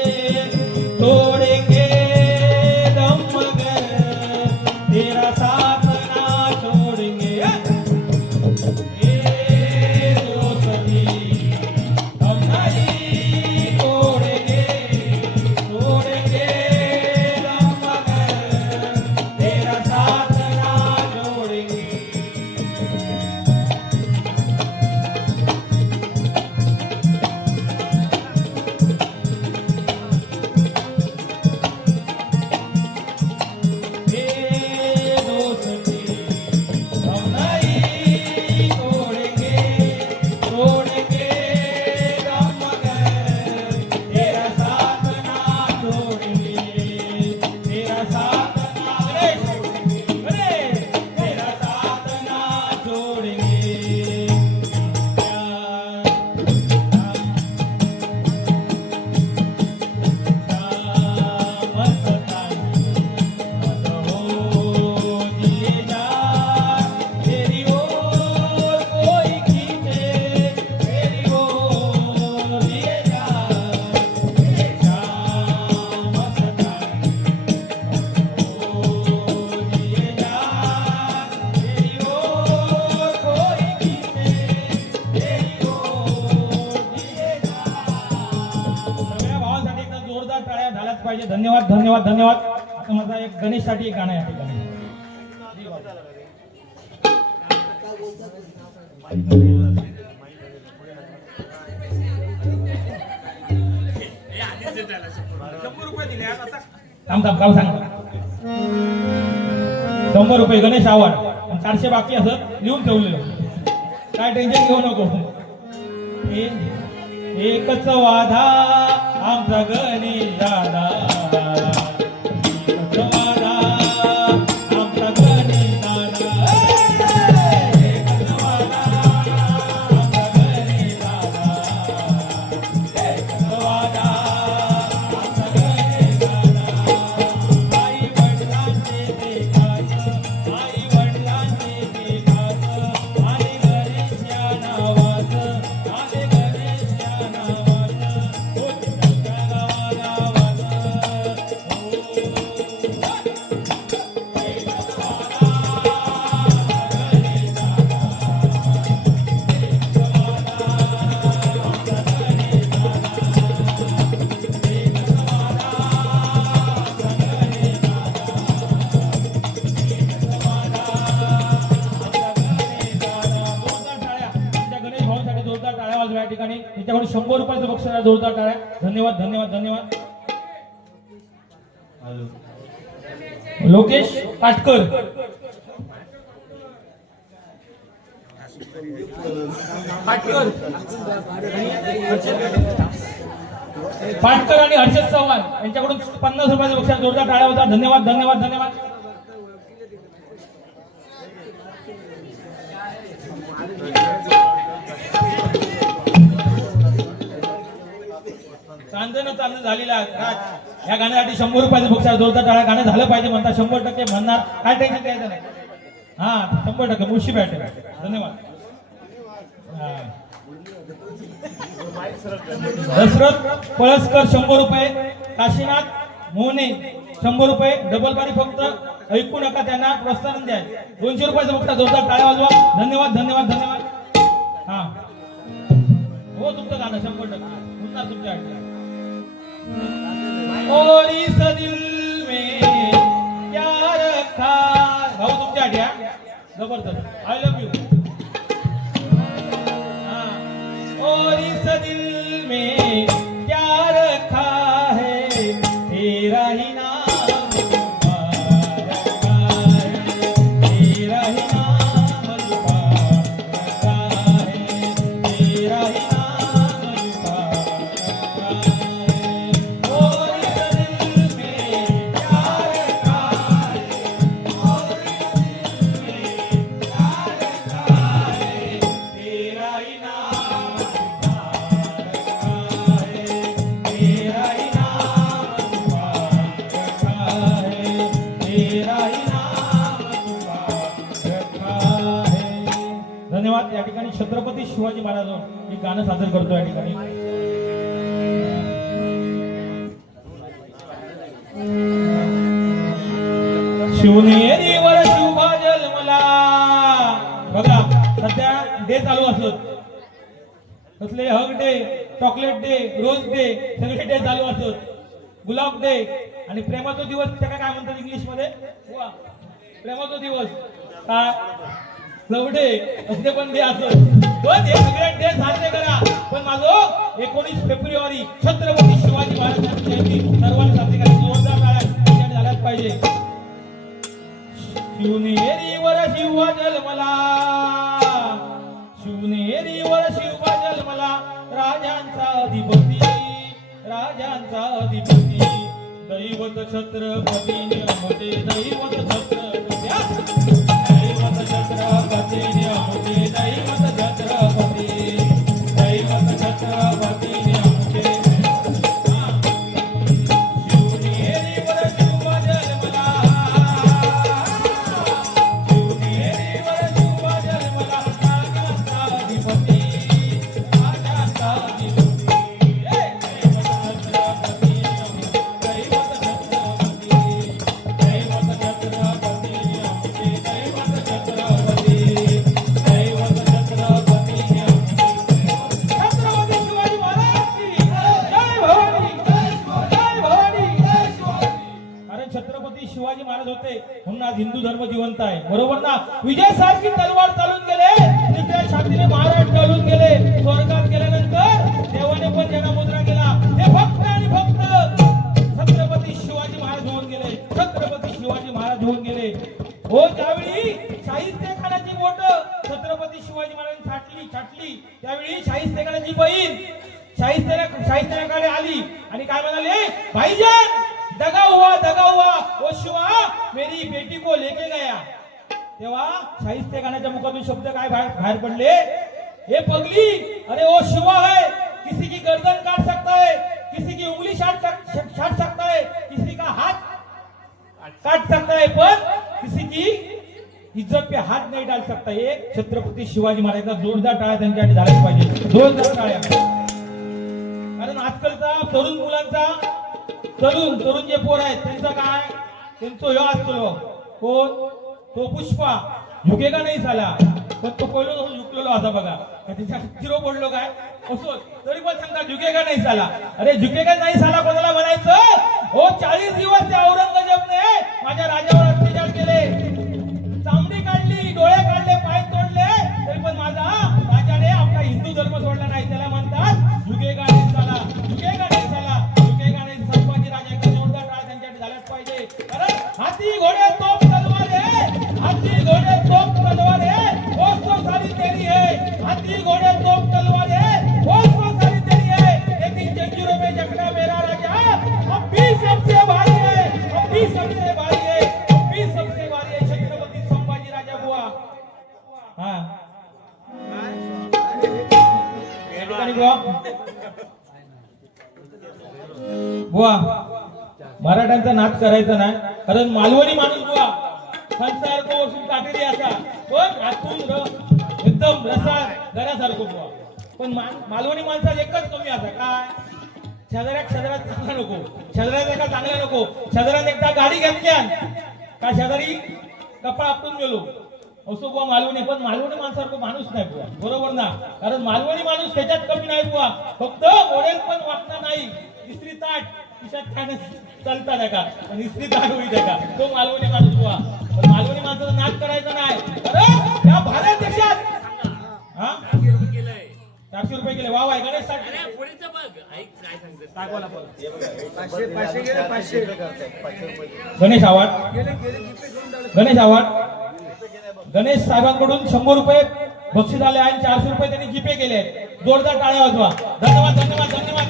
तोड़ेंगे दम मगर तेरा साथ ना छोड़ेंगे. ये दोस्ती हम नहीं तोड़ेंगे तोड़ेंगे दम मगर तेरा साथ ना छोड़ेंगे. पाहिजे. धन्यवाद धन्यवाद धन्यवाद. आता माझा एक गणेशसाठी एक गाणं आहे या ठिकाणी. थांब थांब, गाव सांग. 100 रुपये गणेश आव्हाड, 400 बाकी असत लिहून ठेवलेलं, काय टेन्शन घेऊ नको. एकच वादा आमचा गणेश दादा, एकच वादा आमचा गणेश दादा, एकच वादा आमचा गणेश दादा, एकच वादा आमचा गणेश दादा. आई वडिलांचे देखास, आई वडिलांचे देखास, आणि गणेश या नावाचं, आणि गणेश या नावाचं, होते त्यांच्या गावागावाचं. या ठिकाणी त्याच्याकडून 100 रुपयाचं बक्षीस आहे. जोरदार टाळ्या. धन्यवाद धन्यवाद धन्यवाद. लोकेश पाटकर, पाटकर आणि हर्षद चव्हाण यांच्याकडून 50 रुपयाचं बक्षीस. जोरदार टाळ्या होता. धन्यवाद धन्यवाद धन्यवाद. चांदणं चांदणं झालेलं आहे राज. या गाण्यासाठी 100 रुपयाचं बक्षीस जोरदार टाळ्या. गाणं झालं पाहिजे म्हणता 100% म्हणणार. काय टेन्शन द्यायचं नाही. हा 100% मुळशी बॅट. धन्यवाद. दशरथ पळसकर 100 रुपये. काशीनाथ मोहने 100 रुपये. डबल बारी फक्त ऐकू नका, त्यांना प्रोत्साहन द्या. 200 रुपयाचं बक्षीस जोरदार टाळ्या वाजवा. धन्यवाद धन्यवाद धन्यवाद. हा हो तुमचं गाणं 100% पुन्हा तुमच्या और इस दिल में क्या रखा. भाऊ तुमच्या आठ्या जबरदस्त. I love you. और इस दिल में क्या रखा है तेरा ही नाम रखा है. तेरा ही नाम रखा है. तेरा ही नाम रखा है. और इस दिल में क्या रखा है. और इस दिल में क्या रखा है. तेरा ही नाम रखा है. तेरा ही नाम रखा है. तेरा ही नाम रखा है. धन्यवाद. या ठिकाणी छत्रपती शिवाजी महाराज हे गाणं सादर करतो. या ठिकाणी शिवनेरीवर शिवबा जन्मला. बघा सध्या डे चालू असत. कसले hug day, chocolate day, rose day, सगळे डे चालू असत. गुलाब डे आणि प्रेमाचा दिवस त्याला काय म्हणतात इंग्लिश मध्ये. वा प्रेमाचा दिवस काय लव डे असले पण डे असत. पण हे सगळे डे साजरे करा. पण माझं 19 फेब्रुवारी छत्रपती शिवाजी महाराजांची जयंती सर्वांनी साजरी करायची. जोरदार टाळ्या झाल्याच पाहिजे. शिवनेरीवर शिवबा जन्मला. शिवनेरीवर शिवबा जन्मला. राजांचा अधिपती. राजांचा अधिपती. दैवत छत्रपती निर्मते. दैवत छत्रपती. दैवत छत्रपती निर्मते. दैवत छत्रपती. दैवत छत्रपती निर्मते. शिवनेरीवर शिवबा जन्मला. शिवनेरीवर शिवबा जन्मला. राजांचा अधिपती. राजांचा अधिपती. शिवाजी महाराज होते म्हणून आज हिंदू धर्म जिवंत आहे. बरोबर ना. विजय सारखी तलवार चालून गेले. तिच्या छातीने महाराज चालून गेले. स्वर्गात गेल्यानंतर देवाने पण ज्यांना मुद्रा केला ते फक्त आणि फक्त छत्रपती शिवाजी महाराज होऊन गेले. छत्रपती शिवाजी महाराज होऊन गेले. हो त्यावेळी शाहिस्तेखानाची बोट छत्रपती शिवाजी महाराजांनी छाटली. त्यावेळी शाहिस्तेखानाची बहीण शाहिस्तेखानाकडे आली आणि काय म्हणाली. भाईजान दगा हुआ वो शिवा मेरी बेटी को लेके गया. तेव्हा शाहिस्तेखानाच्या मुखातून शब्द काय बाहेर पडले. हे पगली अरे वो शिवा है. किसी की गर्दन काट सकता है. किसी की उंगली छाट सकता है. किसी का हाथ काट सकता है. पण किसी की इज्जत पे हाथ नहीं डाल सकता. ये छत्रपती शिवाजी महाराजांचा जोरदार टाळ्या त्यांच्यासाठी झालाच पाहिजे. जोरदार टाळ्या. कारण आजकालचा तरुण मुलांचा तरुण जे पोर आहेत त्यांचं काय त्यांचं ह्यो असतो कोण तो पुष्पा झुकेगा नाही साला. पण तो पहिलो झुकलेलो असा बघा त्याच्या चिरो पडलो काय असो तरी पण सांगता झुकेगा नाही साला. अरे झुकेगा नाही साला कोणाला म्हणायचं. हो 40 दिवस त्या औरंगजेबने माझ्या राजावर अत्याचार केले. चामडी काढली, डोळे काढले, पाय तोडले, तरी पण माझा राजाने आपला हिंदू धर्म सोडला नाही. त्याला म्हणतात झुकेगा नाही साला. झुकेगा नाही साला. झुकेगा नाही. संभाजी राजांचा जोरदार टाळ्या त्यांच्यासाठी झालाच पाहिजे. कारण हाती घोडे तोप तलवार है. हाथी घोड़े तोप तलवार है वो तो सारी तेरी है. हाथी घोड़े तोप तलवार है वो तो सारी तेरी है. लेकिन जंजीरों में जकड़ा मेरा राजा अब भी सबसे भारी है. अब भी सबसे भारी है. अब भी सबसे भारी है. छत्रपती संभाजी राजा बुआ. हाँ बुवा मराठ्यांचा नाच करायचा नाही, कारण मालवणी माणूस बुवा संसारखं वसून काटेरी असा पण आतून एकदम रसा गऱ्यासारखं बुवा. पण मालवणी माणसाला एकच कमी असा काय, शेजाऱ्यात चांगला नको, शेजाऱ्यात एका चांगला नको, शेजाऱ्यात एकदा गाडी घेतल्या का शेजारी कपडा आपटून गेलो असो बुवा मालवणी. पण मालवणी माणसासारखं माणूस नाही बुवा, बरोबर ना? कारण मालवणी माणूस त्याच्यात कमी नाही बुवा, फक्त मॉडेल पण वाटणार नाही, इस्त्री ताट खिशात खाणं चालता नका आणि इस्त्री ताट होई नका, तो मालवणी माणूस बुवा. पण मालवणी माणसाचा नाच करायचा नाही, अरे या भारत देशात हा 400 रुपये गेले. वा वा गणेश गणेश आवाड गणेश आवाड गणेश साहेबांकडून 100 रुपये बक्षीस आले आणि 400 रुपये त्यांनी जीपे केले. जोरदार टाळ्या वाजवा. धन्यवाद धन्यवाद धन्यवाद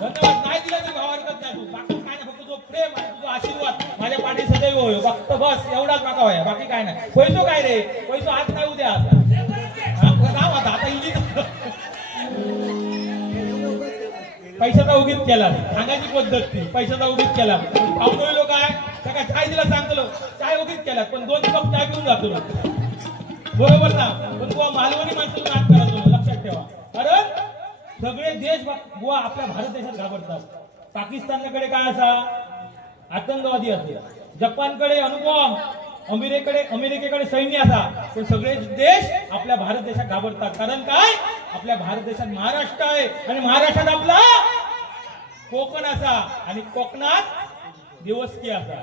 धन्यवाद. नाही दिलं तर भाव हरकत नाही, तू बाकी काय नाही, फक्त जो प्रेम आहे तुझा आशीर्वाद माझ्या पाठी सदैव होय, फक्त बस एवढाच मागा होय, बाकी काय नाही. पैसो काय रे, पैसो आज नाही उद्या आता इंग्लिश पैशाचा उगीच केला, सांगायची पद्धत ती पैशाचा उगीच केला. पाहुणे लोक आहे सगळ्या चाय दिला सांगतो, चाय उगीच केला पण 2 कप चाय पिऊन जातो, बरोबर ना? पण बुवा मालवणी माणसाला नाच करायचो, लक्षात ठेवा. कारण सगळे देश बुवा आपल्या भारत देशात घाबरतात. पाकिस्तानकडे काय असा आतंकवादी असते, जपानकडे अणुबॉम्ब, अमेरिकेकडे सैन्य असा, पण सगळे देश आपल्या भारत देशात घाबरतात. कारण काय, आपल्या भारत देशात महाराष्ट्र आहे आणि महाराष्ट्रात आपला कोकण असा आणि कोकणात देवस्की असा.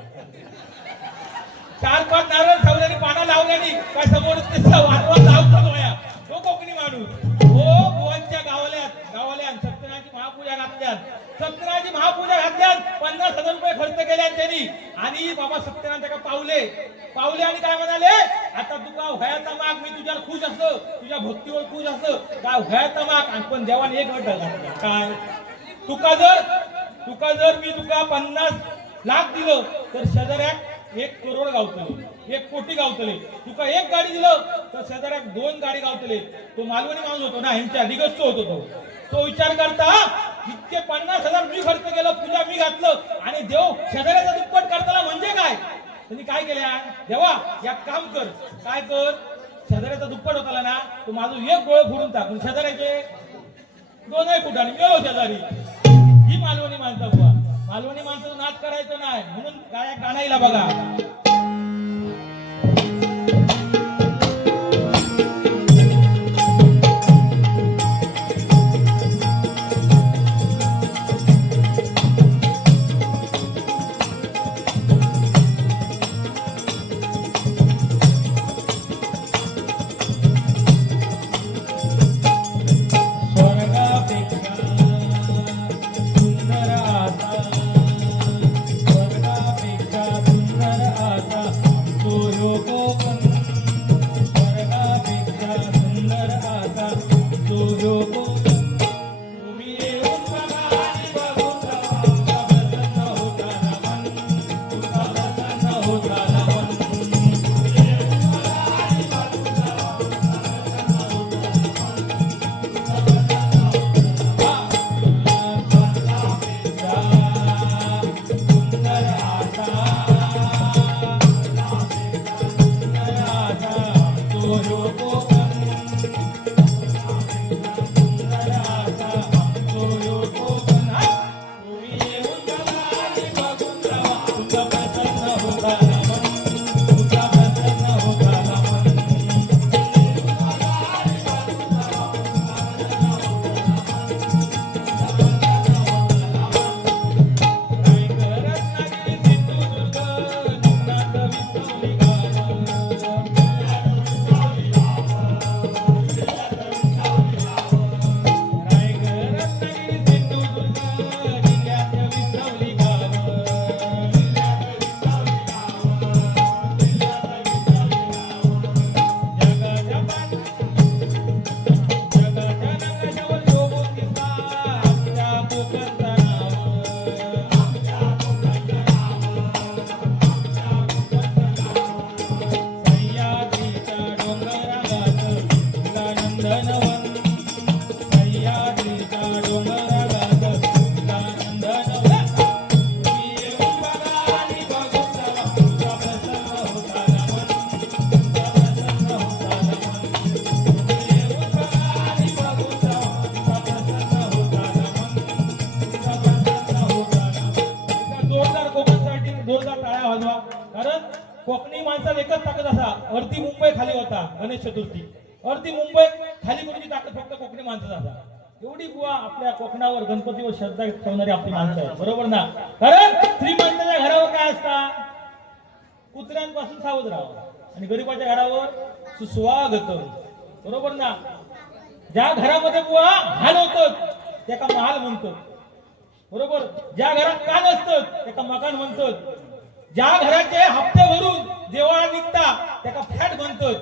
4-5 नारळ ठेवल्याने पाना लावल्याने काय समोर वाटवा लावतो तो कोकणी माणूस. हो बुवांच्या गावाल्या सत्यनारायणची महापूजा घातल्यात, सत्यनारायणची महापूजा घातल्यात, 50,000 रुपये खर्च केले त्यांनी. आणि बाबा सत्यनारायण त्याला पावले आणि काय म्हणाले, आता तुका व्हायचा माग, मी तुझ्यावर खुश असतो, तुझ्या भक्तीवर खुश असतो, काय व्हायचा माग. आणि पण देवाने एक अट घातली, काय, तुका जर मी तुका 50 लाख दिलं तर शेजाऱ्यात 1 करोड गावतले, 1 कोटी गावतले. तुका 1 गाडी दिलं तर शेजाऱ्यात 2 गाडी गावतले. तो मालवणी माणूस होतो ना, ह्यांच्या दिगस्त होतो तो विचार करता इतके 50,000 मी खर्च केलं, पूजा मी घातलं आणि देव शेजाऱ्याचा दुप्पट करताना म्हणजे काय. त्यांनी काय केल्या, देवा एक काम कर, काय कर, शेजाऱ्याचा दुप्पट होता ना तो माझं 1 गोळ फोडून टाकून शेजाऱ्याचे 2 फुटाने गेलो शेजारी. ही मालवणी माणसं बुवा. मालवणी माणसाचं नाच करायचं नाही, म्हणून गाण्याला बघा. कारण कोकणी माणसात एकच ताकद असा, अर्धी मुंबई खाली होता गणेश चतुर्थी, अर्धी मुंबई खाली कोणती ताकद फक्त कोकणी माणसाचा असा. एवढी बुवा आपल्या कोकणावर गणपतीवर श्रद्धा ठेवणारी आपली माणसं आहे, बरोबर ना. कारण श्रीमंताच्या घरावर काय असतात, कुत्र्यांपासून सावध राहावं आणि गरीबाच्या घरावर सुस्वागत, बरोबर ना. ज्या घरामध्ये बुवा हाल होतं त्याका महाल म्हणतो, बरोबर. ज्या घरात कान असतं त्याका मकान म्हणतात, ज्या घराचे हप्ते भरून देवाळा निघता त्याका फ्लॅट म्हणतात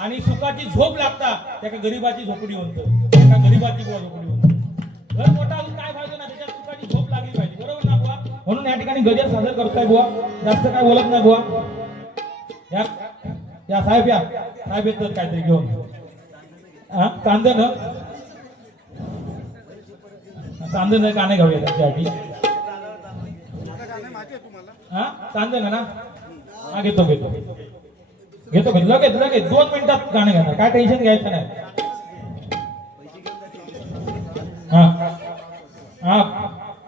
आणि सुखाची झोप लागता त्याका गरीबाची झोपडी म्हणतात, त्याका गरीबाची बुवा झोपडी म्हणतात. घर मोठा अजून काय पाहिजे ना, त्याच्यात सुखाची झोप लागली पाहिजे, बरोबर ना बुवा. म्हणून या ठिकाणी गजर सादर करतोय बुवा, जास्त काय बोलत नाही बुवा. या साहेब येतात काहीतरी घेऊन. हा कांदन काने घेऊया त्याच्यासाठी. हा कांदन ना, हा घेतो लगेच 2 मिनिटात गाणं घेणार, काय टेन्शन घ्यायचं नाही. हा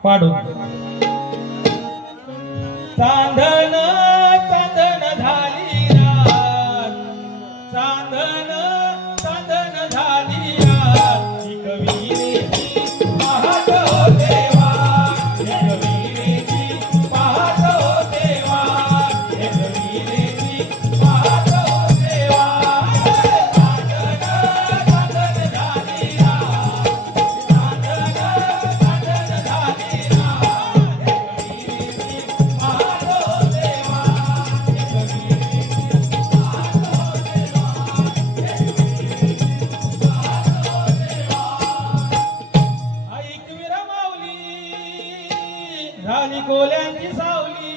पाडून चांदन झाली रात, चांदन झाली रात, ही कविरेची पाहत हो देवा, ही कविरेची पाहत हो देवा, ही कविरेची पाहत हो देवा. चांदन झाली रात, चांदन झाली रात, ही कविरेची पाहत हो देवा, ही कविरेची पाहत हो देवा. ऐक विरमावली झाली कोल्यांची सावली,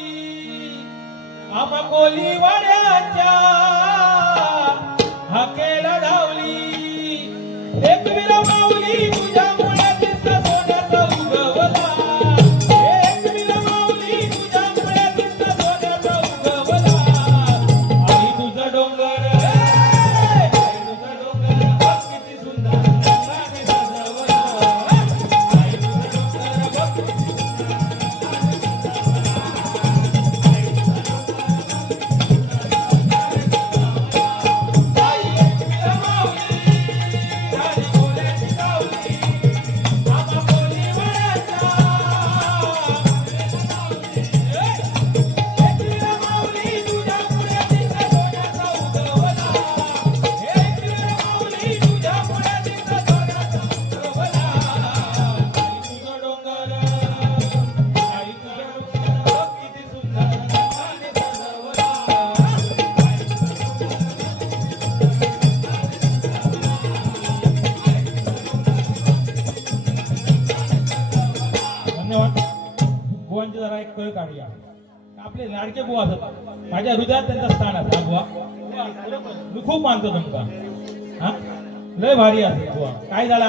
आम्हा कोली वाड्याच्या हाकेला धावली. एक विरमावली तुझ्या मुळ्यातीचा सोन्याचा उगवला, एक विरमावली तुझ्या मुळ्यातीचा सोन्याचा उगवला. आई तुझं डोंगर, आई तुझं डोंगर बघ किती सुंदर रंगाने सजवला, आई तुझं डोंगर बघ किती बुवांची जरा एक कळ काढूया. आपले लाडके बुवा असतात, माझ्या हृदयात त्यांचा स्थान असता. बुवा मी खूप मानतो तुमका, हा लय भारी असत बुवा. काय झाला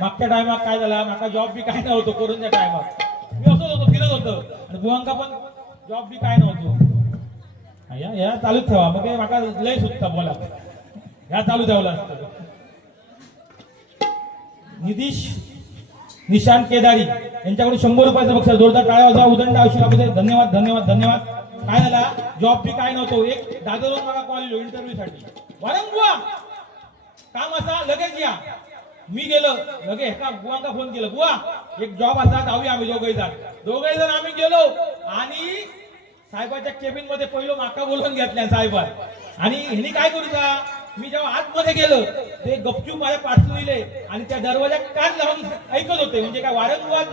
मागच्या टायमात, काय झाला माका जॉब बी काय नव्हतं कोरोनाच्या टायमात, मी असंच होतो फिरत होतो आणि बुवांका पण जॉब बी काय नव्हतो. या चालूच ठेवा, मग माका लय सुचता बोला, या चालू ठेवला असतं. निशांत केदारी यांच्याकडून 100 रुपयाचं बक्षीस, जोरदार टाळ्या वाजवा. उदंड आयुष्यामध्ये धन्यवाद धन्यवाद धन्यवाद. काय झाला जॉब बी काय नव्हतो, एक दादरवरून मला कॉल येलो इंटरव्ह्यू साठी. वारंग बुवा काम असा लगेच या. मी गेलो लगे एका बुवांका फोन केलं, बुवा एक जॉब असा जाऊया आम्ही दोघे जण आम्ही गेलो आणि साहेबाच्या केबिन मध्ये पहिलं माका बोलवून घेतल्या साहेबात. आणि ह्यांनी काय करूचा, मी जेव्हा आतमध्ये गेलो ते गपचूप माझ्या पाठवून दिले आणि त्या दरवाजा कान लावून ऐकत होते. म्हणजे काय वारंवार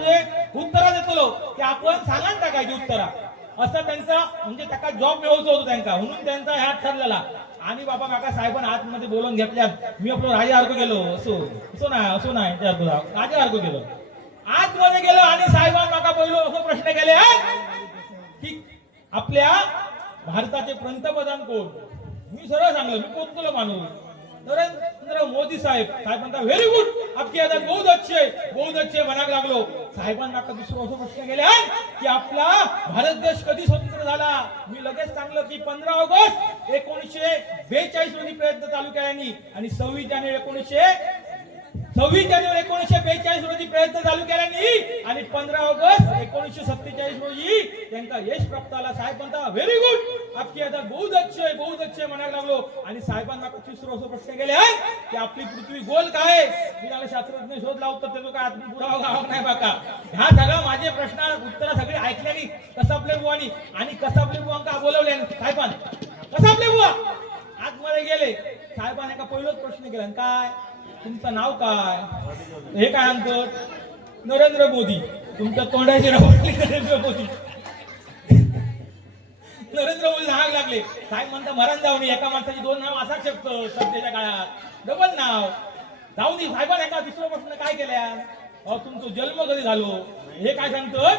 उत्तरा देतो की आपण सांगा टाकायची उत्तरा, असं त्यांचा म्हणजे त्याला जॉब मिळवतो होतो त्यांना, म्हणून त्यांचा ह्यात ठरलेला. आणि बाबा काका साहेबांना आतमध्ये बोलवून घेतल्यात, मी आपलं राजासारखं गेलो, असो नाही राजासारखं गेलो, आतमध्ये गेलो आणि साहेबांना काका पहिलो असं प्रश्न केले की आपल्या भारताचे पंतप्रधान कोण. मी सरळ सांगलो, मी कोणतं माणूस नरेंद्र मोदी साहेब. साहेब म्हणता व्हेरी गुड, आपकी आदत बहुत अच्छे म्हणायला लागलो. साहेबांना दुसरं असं प्रश्न केले की आपला भारत देश कधी स्वतंत्र झाला. मी लगेच सांगलं की 15 ऑगस्ट 1942 रोजी प्रयत्न चालू केल्यानी आणि 26 जानेवारी 1942 रोजी प्रयत्न चालू केल्यानी आणि 15 ऑगस्ट 1947 रोजी त्यांचा यश प्राप्त झाला. साहेब म्हणता व्हेरी गुड. आपकी आता बहुत अच्छे म्हणायला लागलो आणि साहेबांना तिसरं असं प्रश्न केले आहे की आपली पृथ्वी गोल काय मी त्याला शास्त्रज्ञ शोध लावतो त्याचा काय आत्म पुरावा गाव नाही बाका ह्या सगळा माझे प्रश्न उत्तर सगळी ऐकल्यानी कसापले बुवानी आणि कसापले बुवांका बोलवले साहेबान कसापले बुवा आतमध्ये गेले साहेबांनी एका पहिलाच प्रश्न केला काय तुमचं नाव काय हे काय अंतर नरेंद्र मोदी तुमच्या तोंडाची रवळली नरेंद्र मोदी नरेंद्र मोदी हाक लागले साहेब म्हणता मरण जाऊन एका माणसाची दोन नाव असा शकतं सध्याच्या काळात डबल नाव जाऊन साहेबांनी एका तिसरा प्रश्न काय केल्या तुमचा जन्म कधी झालो हे काय सांगतो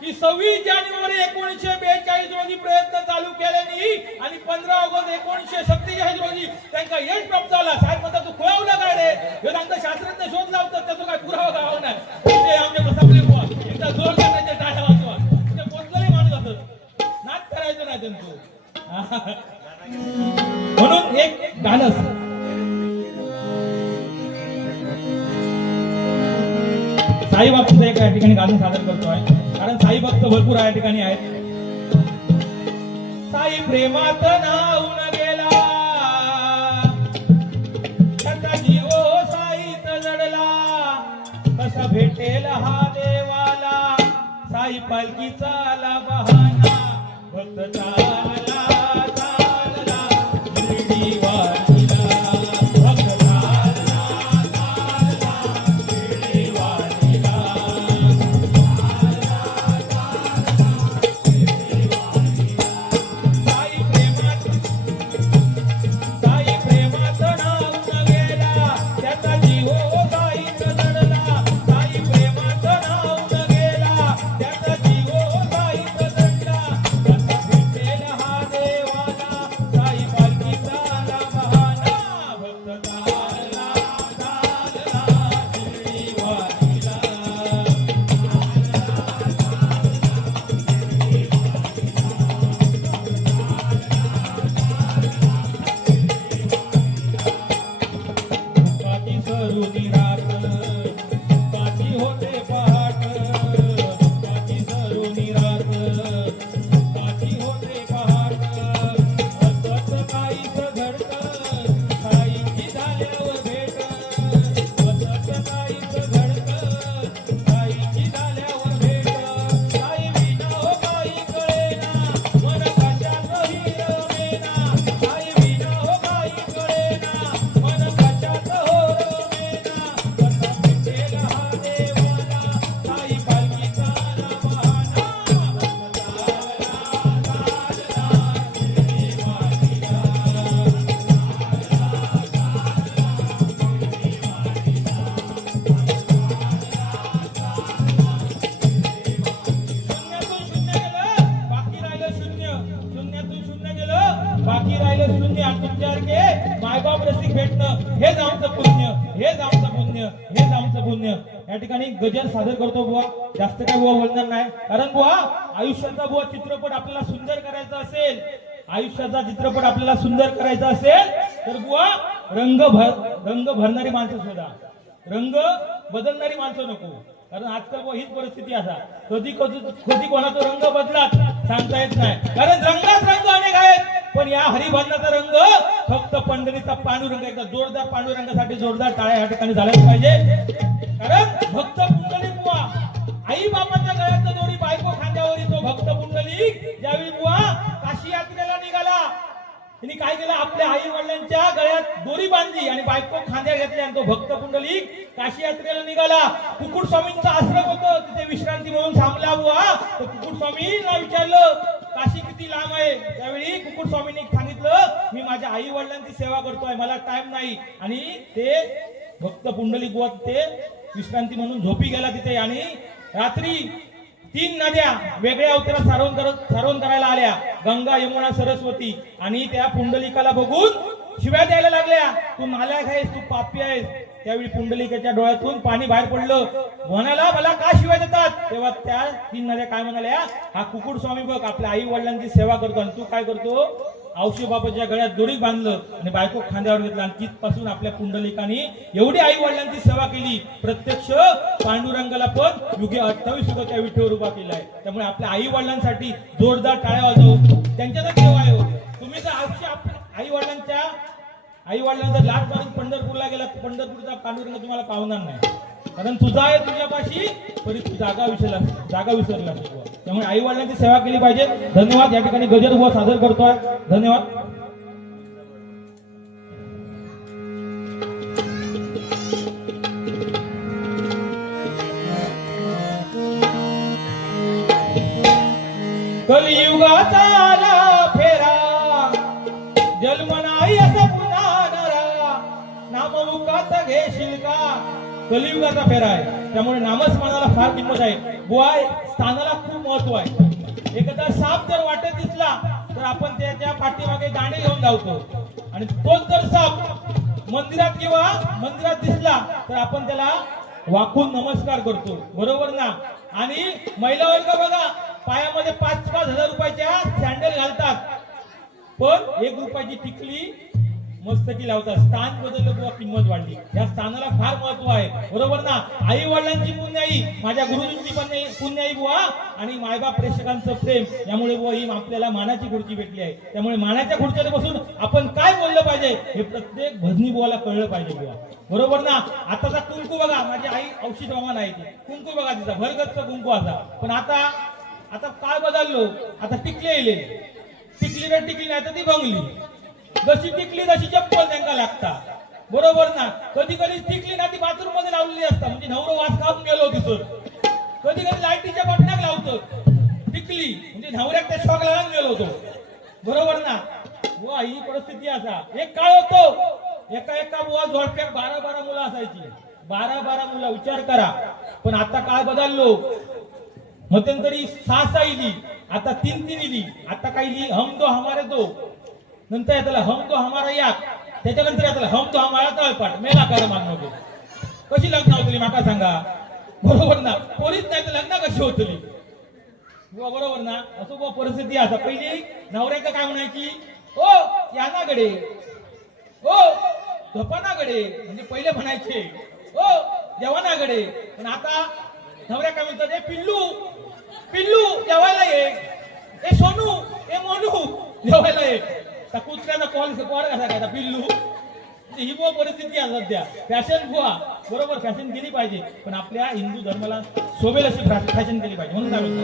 की 26 जानेवारी 1942 रोजी प्रयत्न चालू केल्याने आणि 15 ऑगस्ट 1947 रोजी त्यांना यश प्राप्त झाला साहेब म्हणतात तू खोळवला काय रे हे सांगता शास्त्रज्ञ शोध लावतात त्याचा काय पुरावा गाव नाही ते आमच्या कसं बुवा एकदा जोर करण्याचे टाळ्या वाजवा ते कोणतंही माणूस असत नाच करायचं नाही त्यांचं म्हणून एक गाणं साई भक्त एक या ठिकाणी गाणं सादर करतोय कारण साई भक्त भरपूर या ठिकाणी आहेत साई प्रेमात नाऊन गेला त्याचा जीव साईत जडला कसा भेटेल हा देवाला साई पालखीचा आला बहाना भक्त चालला चालला शिर्डी वारीला भक्त चालला चालला शिर्डी वारीला साई प्रेमात नाऊन गेला त्याचा जीव साईत जडला साई प्रेमात नाऊन गेला त्याचा जीव साईत जडला कसा भेटेल हा देवाला साई पालखीचा आला बहाना भक्त चालला चालला शिर्डी वारीला दुःखाची सरुनी रात दुःखाची होते पहाट दुःखाची सरुनी रात दुःखाची होते पहाट असत काहीच घडतं साईची झाल्यावर भेट असत काहीच घडतं साईची झाल्यावर भेट साई विना हो काही कळेना मन कशातही रमेना साई विना हो काही कळेना मन कशात हो रमेना कसा भेटेल हा देवाला साई पालखीचा आला बहाना भक्त चालला चालला शिर्डी वारीला शून्यातून शून्य गेलं बाकी राहिलं शून्य आणि तुमच्यासारखे मायबाप रसिक भेटणं हेच आमचं पुण्य हेच आमचं पुण्य हेच आमचं पुण्य या ठिकाणी गजल सादर करतो बुवा जास्त काय बुवा बोलणार नाही कारण बुवा आयुष्याचा बुवा चित्रपट आपल्याला सुंदर करायचा असेल आयुष्याचा चित्रपट आपल्याला सुंदर करायचा असेल तर बुवा रंग भरणारी माणसं शोधा रंग बदलणारी माणसं नको कारण आजकाल हीच परिस्थिती असा कधी कोणाचा रंग बदलात सांगता येत नाही कारण रंगात रंग अनेक आहेत पण या हरिभजनाचा रंग फक्त पंढरीचा पांडुरंग एकदा जोरदार पांडुरंगासाठी जोरदार टाळ्या या ठिकाणी झाल्याच पाहिजे कारण भक्त पुंडलिक बुवा आई बापाच्या गळ्यात दोरी बायको खांद्यावरी तो भक्त पुंडलिक ज्यावेळी बुवा काशी यात्रेला निघाला त्यांनी काय केलं आपल्या आई वडिलांच्या गळ्यात दोरी बांधली आणि बायको खांद्या घेतल्या आणि तो भक्त पुंडलिक काशी यात्रेला निघाला कुकुट स्वामींचा आश्रम होतं तिथे विश्रांती म्हणून थांबला बुवा तर कुकुट स्वामींना विचारलं काशी किती लांब आहे त्यावेळी कुकुट स्वामींनी सांगितलं मी माझ्या आई वडिलांची सेवा करतोय मला टाइम नाही आणि ते भक्त पुंडलिक बुवा ते विश्रांती म्हणून झोपी गेला तिथे आणि रात्री 3 नद्या वेगळ्या अवतारात सारवण करायला आल्या गंगा यमुना सरस्वती आणि त्या पुंडलिकाला बघून शिव्या द्यायला लागल्या तू नालायक आहेस तू पापी आहेस त्यावेळी पुंडलिकाच्या डोळ्यातून पाणी बाहेर पडलं. म्हणाला मला का शिवाय देतात? तेव्हा त्या 3 नद्या काय म्हणाल्या, हा कुकुड स्वामी बघ आपल्या आई वडिलांची सेवा करतो आणि तू काय करतो, औषध बापाच्या गळ्यात दोरी बांधलं आणि बायको खांद्यावर घेतला आणि तिथपासून आपल्या पुंडलिकाने एवढी आई वडिलांची सेवा केली. प्रत्यक्ष पांडुरंगाला पण युगे 28 युग त्या विठेवर उभा केलाय. त्यामुळे आपल्या आई वडिलांसाठी जोरदार टाळ्या वाजवू. त्यांच्यातच देव आहे हो. तुम्ही जर आई वडिलांचा लाट मारून पंढरपूरला गेला, पंढरपूरचा पांडुरंग तुम्हाला पावणार नाही. कारण तुझा आहे तुझ्यापाशी तरी जागा विसरला. त्यामुळे आई वडिलांची सेवा केली पाहिजे. धन्यवाद. या ठिकाणी गजर बुवा सादर करतोय. धन्यवाद. कलियुगाचा आला फेरा, जन्म नाही असा पुन्हा नरा, नाममुखात घेशील का? कलियुगाचा फेरा आहे. त्यामुळे नामस्मरणाला फार किंमत आहे. बुवा स्थानाला खूप महत्व आहे. एखादा साप जर वाटेत दिसला तर आपण त्याच्या पाठीमागे दाणे घेऊन धावतो आणि तोच जर साप मंदिरात दिसला तर आपण त्याला वाकून नमस्कार करतो. बरोबर ना? आणि महिला वर्ग बघा पायामध्ये 5-5 हजार रुपयाच्या सॅन्डल घालतात, पण 1 रुपयाची टिकली मस्तकी लावतात. स्थान बदललं किंवा किंमत वाढली. या स्थानाला फार महत्व आहे. बरोबर ना? आई वडिलांची पुण्याई, माझ्या गुरुजींची पण पुण्याई बुवा आणि मायबाप प्रेक्षकांचं प्रेम, यामुळे बुवा ही आपल्याला मानाची खुर्ची भेटली आहे. त्यामुळे मानाच्या खुर्चीवर बसून आपण काय बोललं पाहिजे हे प्रत्येक भजनी बुवाला कळलं पाहिजे बुवा. बरोबर ना? आताचा कुंकू बघा, माझी आई औषध हवामान आहे ती कुंकू बघा, तिचा भरगच्च कुंकू असा. पण आता काय बदललो, आता टिकली येईल. टिकली नाही तर ती बंगली. जशी टिकली तशी चप्पल त्यांना लागतात. बरोबर ना? कधी टिकली ना ती बाथरूम मध्ये लावलेली असतात, म्हणजे नवरो वास खाऊन गेलो दिसत. कधी लाईटीच्या बटणाक लावतो टिकली, म्हणजे नवऱ्याक त्या शॉक लागून गेलो होतो. बरोबर ना? बुवा ही परिस्थिती असा. एक काळ होतो एका बुवा जोडप्याक 12 मुलं असायची. 12 मुलं, विचार करा. पण आता काय बदललो, मध्यंतरी 6 इली, आता 3 इली. आता काय इली, हम दो हमारे दो, नंतर यातला हम तो हमारा याक, त्याच्यानंतर यातला हम तो हमारा तळपाट. मेला कर मागणं कशी लग्न होतली माका सांगा. बरोबर ना? पोरीच नाही तर लग्न कशी होतली? बरोबर ना? असं बुवा परिस्थिती असा. पहिली नवऱ्याला काय म्हणायची, ओ यानाकडे, ओ झोपानाकडे, म्हणजे पहिले म्हणायचे ओ देवानाकडे. पण आता नवऱ्या काय म्हणतात, ए पिल्लू जेवायला ये, ए सोनू, ए मोनू जेवायला ये. कुत्र्याचा कॉल कसा काय पिल्लू. ही बुवा परिस्थिती आहे सध्या. फॅशन बुवा, बरोबर फॅशन केली पाहिजे, पण आपल्या हिंदू धर्माला शोभेल अशी फॅशन केली पाहिजे. म्हणून काय म्हणतो,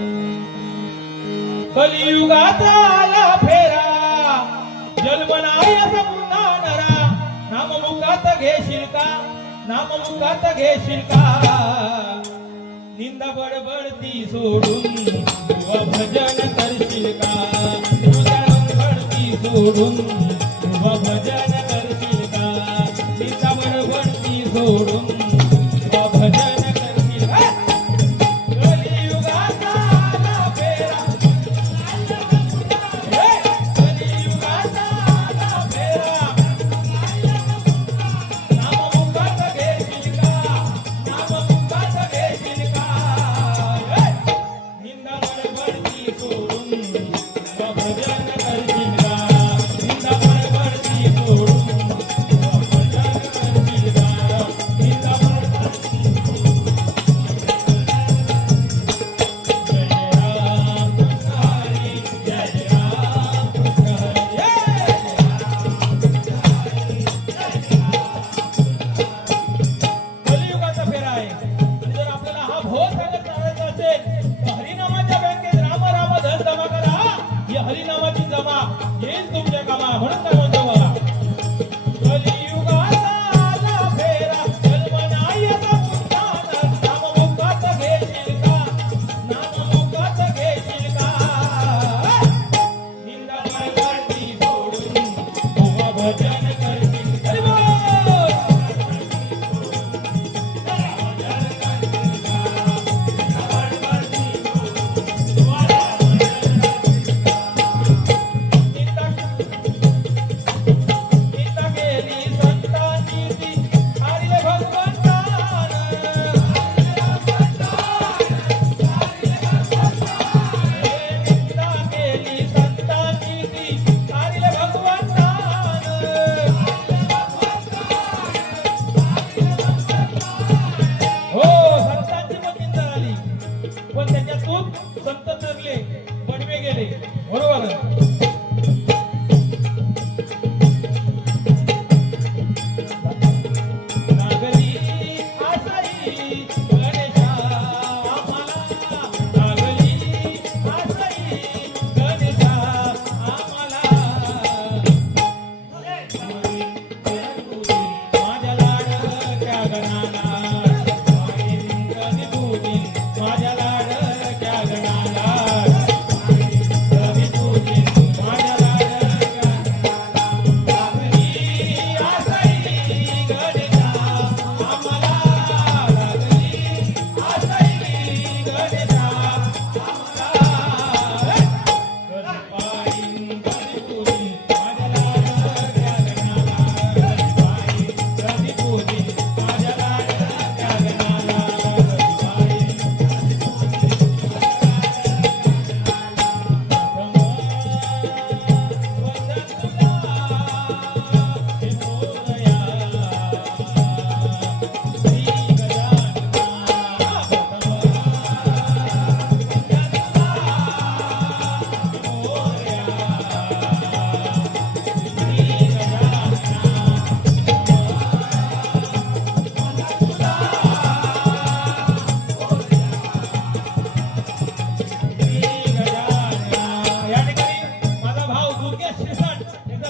कलियुगाचा आला फेरा, जन्म नाही असा पुन्हा नरा, नाममुखात घेशील का? निंदा बडबडती सोडून तुझा भजन करशील का? सोडून तुझा भजन करशील का? निंदा बडबडती सोडून तुझा भजन करशील का? कलियुगाचा आला फेरा, कलियुगाचा आला फेरा, नाममुखात घेशील का? निंदा बडबडती सोडून तुझा भजन करशील का? हरिनामाची जमा येईल तुमच्या कामा. म्हणून काय म्हणतो मला, कलियुगाचा आला फेरा, जन्म नाही असा पुन्हा नरा, नाममुखात घेशील का? निंदा बडबडती सोडून तुझा भजन करशील का? पण त्याच्यातून संत तरले, बनवे गेले. बरोबर.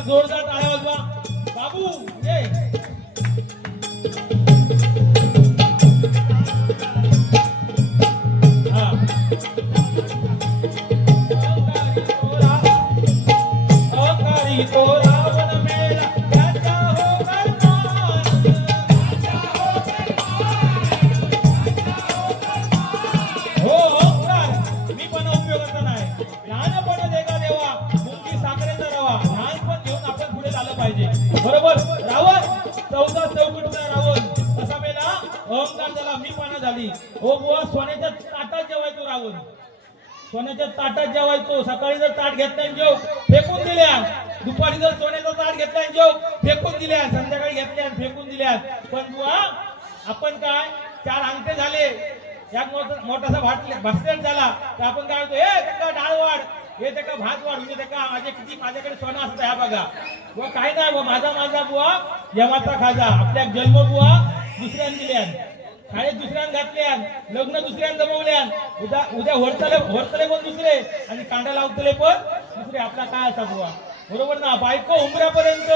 जोरदार टाळ्या वाजवा. बाबू ये. हा. अकारी तो रावण मेला त्याचा हो करमान. हो ओंकार मी पण उपयोगाचा नाही. लहानपण देगा देवा मुंगी साखरेचा रवा. लहानपण घेऊन आपण पुढे झालं पाहिजे. बरोबर. रावण 14 चौकटीचा रावण कसा मेला. अहंकार झाला, मी पाना झाली. हो बुवा सोन्याच्या ताटात जेवायचो रावण. सोन्याच्या ताटात जेवायचो. सकाळी जर ताट घेतला आणि जेव फेकून दिल्या. दुपारी जर सोन्याचा ताट घेतला आणि जेव फेकून दिल्या. संध्याकाळी घेतल्या फेकून दिल्या. पण बुवा आपण काय 4 अंगठे झाले. एक मोठासा भास्कर झाला तर आपण काय म्हणतो, हे त्याका डाळ वाढ, हे त्याका भात वाढ, म्हणजे त्याका माझ्याकडे सोनं असतं. ह्या बघा बुवा काय नाही बुवा, माझा बुवा यमाचा खाजा. आपल्या जन्म बुवा दुसऱ्यान दिल्यान, शाळेत दुसऱ्यान घातल्यान, लग्न दुसऱ्यान जमवल्यान, उद्या होरतले पण दुसरे आणि कांदा लावतले पण दुसरे. आपला काय असा बुवा. बरोबर ना. बायको उमऱ्यापर्यंत,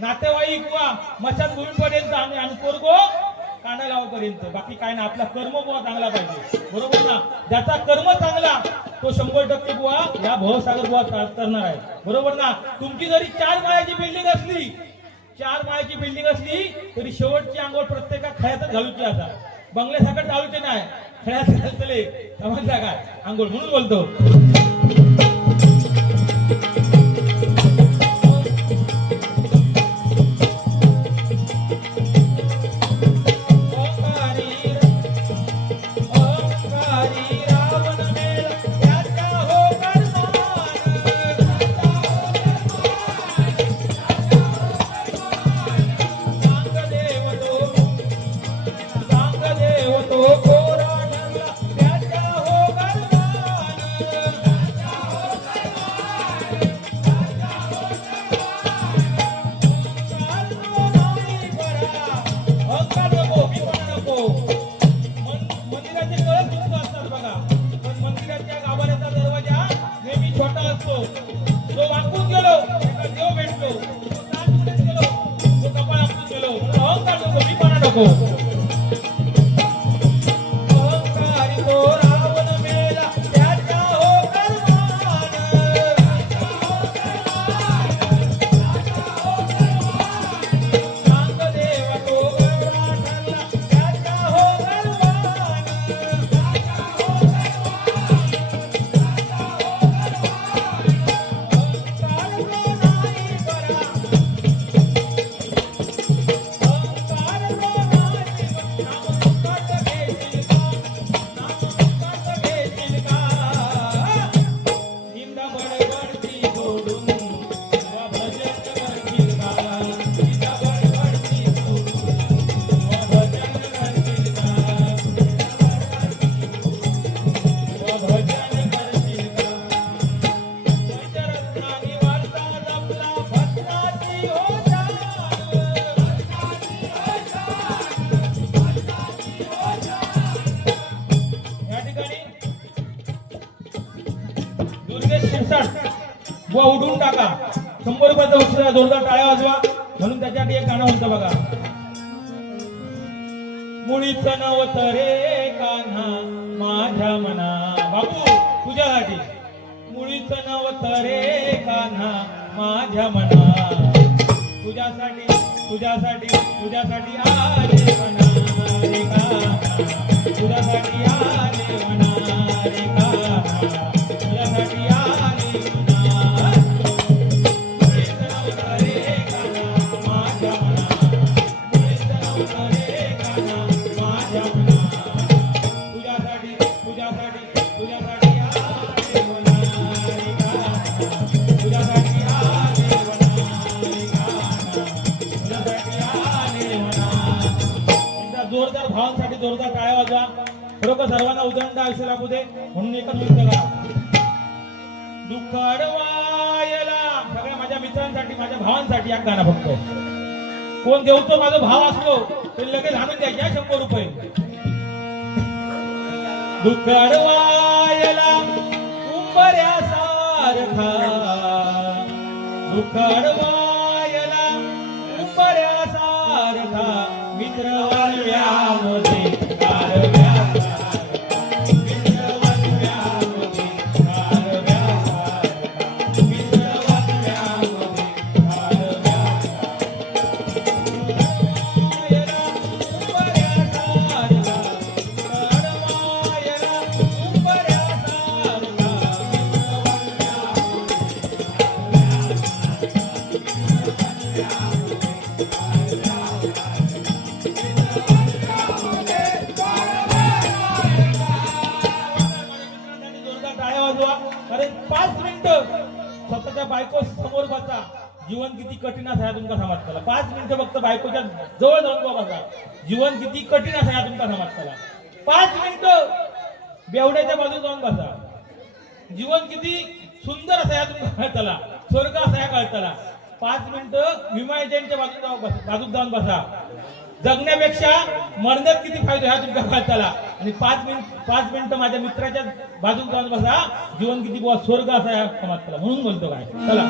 नातेवाईक बुवा मशात भूमीपर्यंत आणि पोरगो कांदा लावापर्यंत. बाकी काय ना. आपला कर्म बुवा चांगला पाहिजे. बरोबर ना. ज्याचा कर्म चांगला तो 100% बुवा या भवसागर बुवा करणार आहे. बरोबर ना. तुमची जरी 4 माळ्याची बिल्डिंग असली, 4 माळ्याची बिल्डिंग असली तरी शेवटची अंघोळ प्रत्येका खळ्यातच घालूची असा. बंगल्यासारखं चालूचे नाही, खळ्यात घालतले. समजला काय अंघोळ म्हणून बोलतो. दुर्गेश शिरसाट बुवा उडून टाका 100 रुपयाचा उशिरा जोरदार टाळ्या वाजवा म्हणून त्याच्यासाठी एक गाणं होतं बघा. मुळीच नवत रे कान्हा माझ्या मना बाबू तुझ्यासाठी मुळीच नवत रे कान्हा माझ्या मना तुझ्यासाठी तुझ्यासाठी तुझ्यासाठी आले मना रे कान्हा तुझ्यासाठी आले मना रे कान्हा तुझ्यासाठी आले मना मुळीच नवत रे कान्हा माझ्या मना मुळीच नवत रे कान्हा माझ्या मना तुझ्यासाठी तुझ्यासाठी तुझ्यासाठी आले मना रे कान्हा तुझ्यासाठी आले मना रे कान्हा तुझ्यासाठी आले मना. एकदा जोरदार भावांसाठी जोरदार टाळ्या वाजवा. खरोखर सर्वांना उदंड आयुष्य लागू दे म्हणून एकच गीत गा. दुःख अडवायला सगळ्या माझ्या मित्रांसाठी माझ्या भावांसाठी एक गाणं फक्त. कोण देवतो माझा भाव असलो तरी लगेच आणून द्यायच्या 100 रुपये. दुःख अडवायला उंबऱ्यासारखा दुःख अडवायला उंबऱ्यासारखा मित्र वनव्यामध्ये कारव्यासारखा मित्र वनव्यामध्ये कारव्यासारखा मित्र वनव्यामध्ये अरे 5 मिनिटं स्वतःच्या बायको समोर बसा. जीवन किती कठीण आहे तुमका समजताला. 5 मिनिटं फक्त बायकोच्या जवळ जाऊन बसा. जीवन किती कठीण आहे तुमका समजताला. 5 मिनिटं बेवड्याच्या बाजूला जाऊन बसा. जीवन किती सुंदर असं या तुमका कळताला. स्वर्ग असा या कळताला. 5 मिनिटं विमा एजंटच्या बाजूला जाऊन बसा. जगण्यापेक्षा मरण्यात किती फायदा ह्या तुमच्या कळताला. आणि 5 मिनिटं माझ्या मित्राच्या बाजूला जाऊन बसा. जीवन किती बुवा स्वर्ग असा या समाजला म्हणून बोलतो काय. चला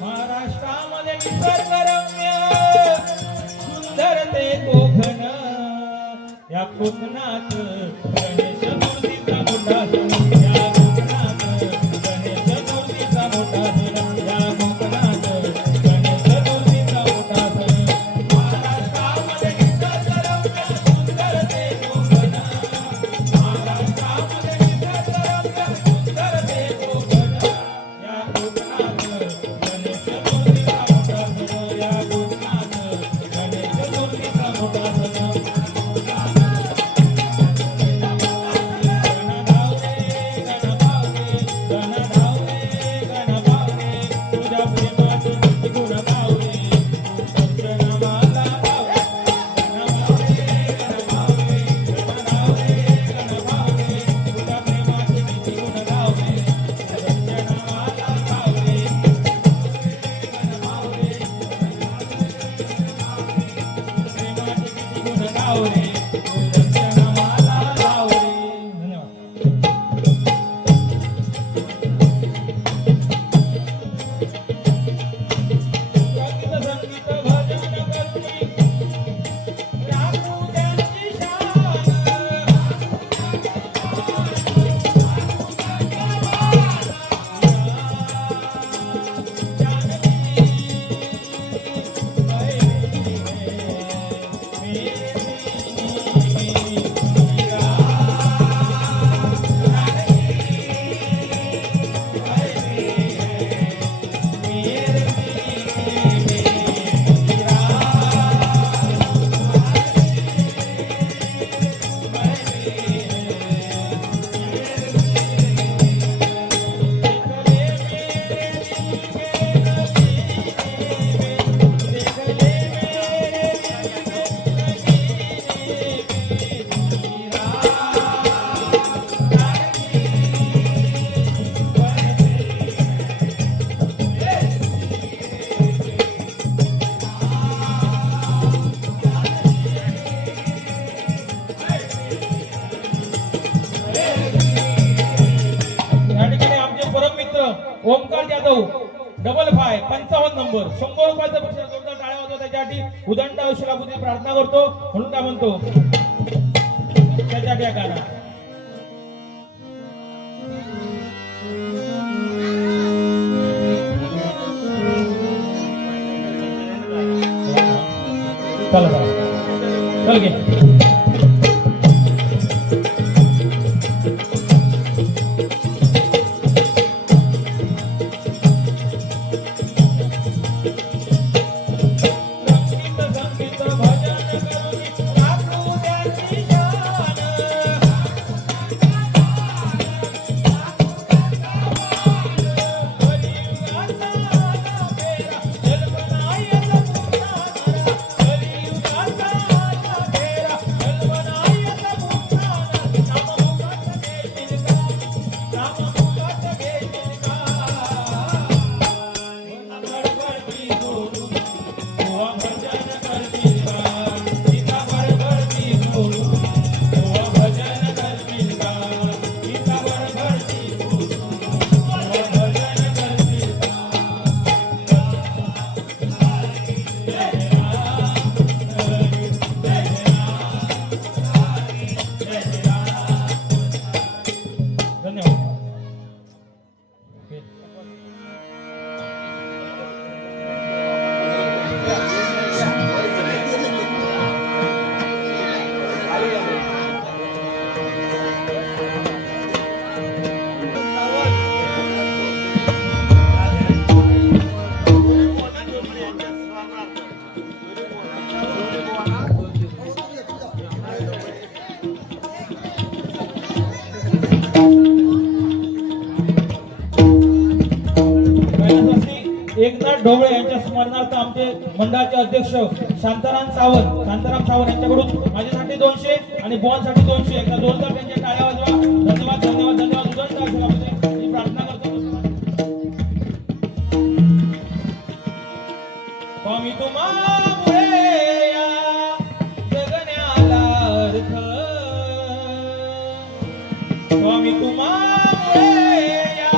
महाराष्ट्रामध्ये निसर्गरम्य सुंदर ते कोकण. या कोकणात गणेश मूर्तीचा मोठा सण. या कोकणात गणेश मूर्तीचा मोठा सण. या कोकणात गणेश मूर्तीचा मोठा सण. महाराष्ट्रामध्ये निसर्गरम्य सुंदर ते कोकण. महाराष्ट्रामध्ये निसर्गरम्य सुंदर ते कोकण. या कोकणात गणेश मूर्तीचा मोठा सण. या कोकणात गणेश मूर्तीचा मोठा सण. ओमकार जाधव डबल 55 नंबर 100 रुपयाचं बक्षीस जोरदार टाळ्या वाजवा त्याच्यासाठी उदंड आयुष्य लाभूची प्रार्थना करतो म्हणून काय म्हणतो त्याच्यासाठी या गाणं चला चल घे एकनाथ ढोबळे यांच्या स्मरणार्थ आमचे मंडळाचे अध्यक्ष शांताराम सावंत यांच्याकडून माझ्यासाठी 200 आणि बुवांसाठी 200 एकदा जोरदार त्यांच्या टाळ्या वाजवा. धन्यवाद धन्यवाद धन्यवाद उदंड आशीर्वाद मी प्रार्थना करतो स्वामी तुम्हामुळे या जगण्याला अर्थ स्वामी तुम्हामुळे या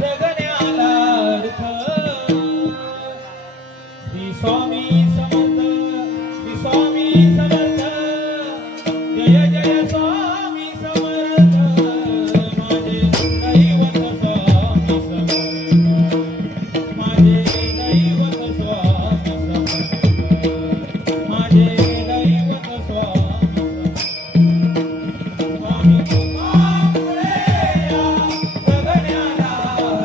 जगण्याला अर्थ श्री स्वामी समर्थ श्री स्वामी समर्थ जय जय स्वामी समर्थ माझे दैवत स्वामी समर्थ माझे दैवत स्वामी समर्थ माझे दैवत स्वामी स्वामी तुम्हामुळे या जगण्याला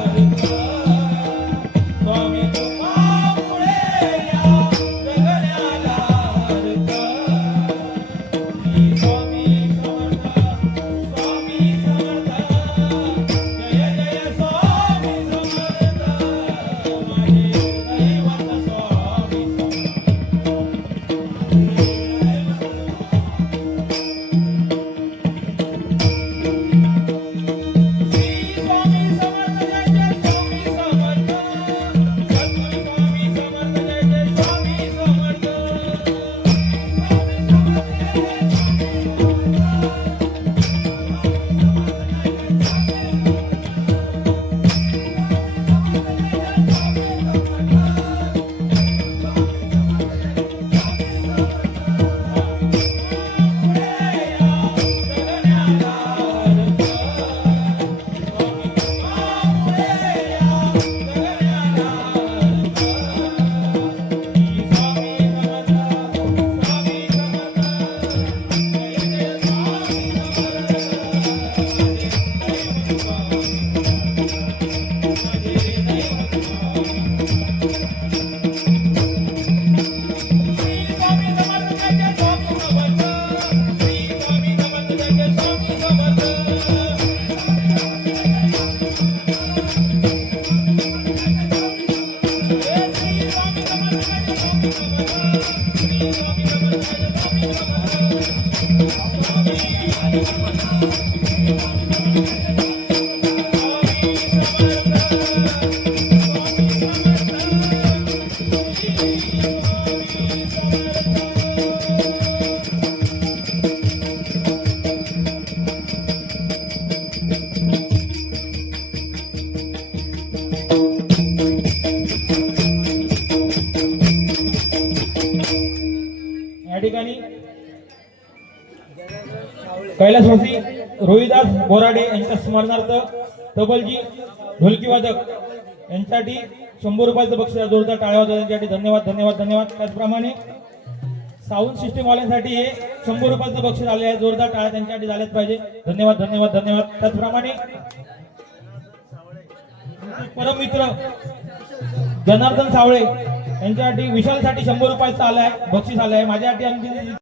अर्थ स्वामी तुम्हामुळे या जगण्याला अर्थ श्री स्वामी समर्थ स्वामी समर्थ जय जय स्वामी समर्थ माझे दैवत स्वामी श्री स्वामी समर्थ जय जय स्वामी समर्थ सद्गुरू स्वामी समर्थ जय जय स्वामी समर्थ स्वामी समर्थ जय जय या ठिकाणी कैलासवासी रोहिदास बोराडे यांच्या स्मरणार्थ तबलजी ढोलकी वादक यांच्यासाठी 100 रुपयाचं बक्षीस आहे. जोरदार टाळ्या वाजवा त्यांच्यासाठी. धन्यवाद धन्यवाद धन्यवाद. त्याचप्रमाणे साऊंड सिस्टीम वाल्यांसाठी हे 100 रुपयाचं बक्षीस आले आहे. जोरदार टाळ्या त्यांच्यासाठी झाल्याच पाहिजे. धन्यवाद धन्यवाद धन्यवाद. त्याचप्रमाणे परममित्र जनार्दन सावळे यांच्यासाठी विशालसाठी 100 रुपयाचं आलं आहे बक्षीस आलं आहे. माझ्यासाठी आणखी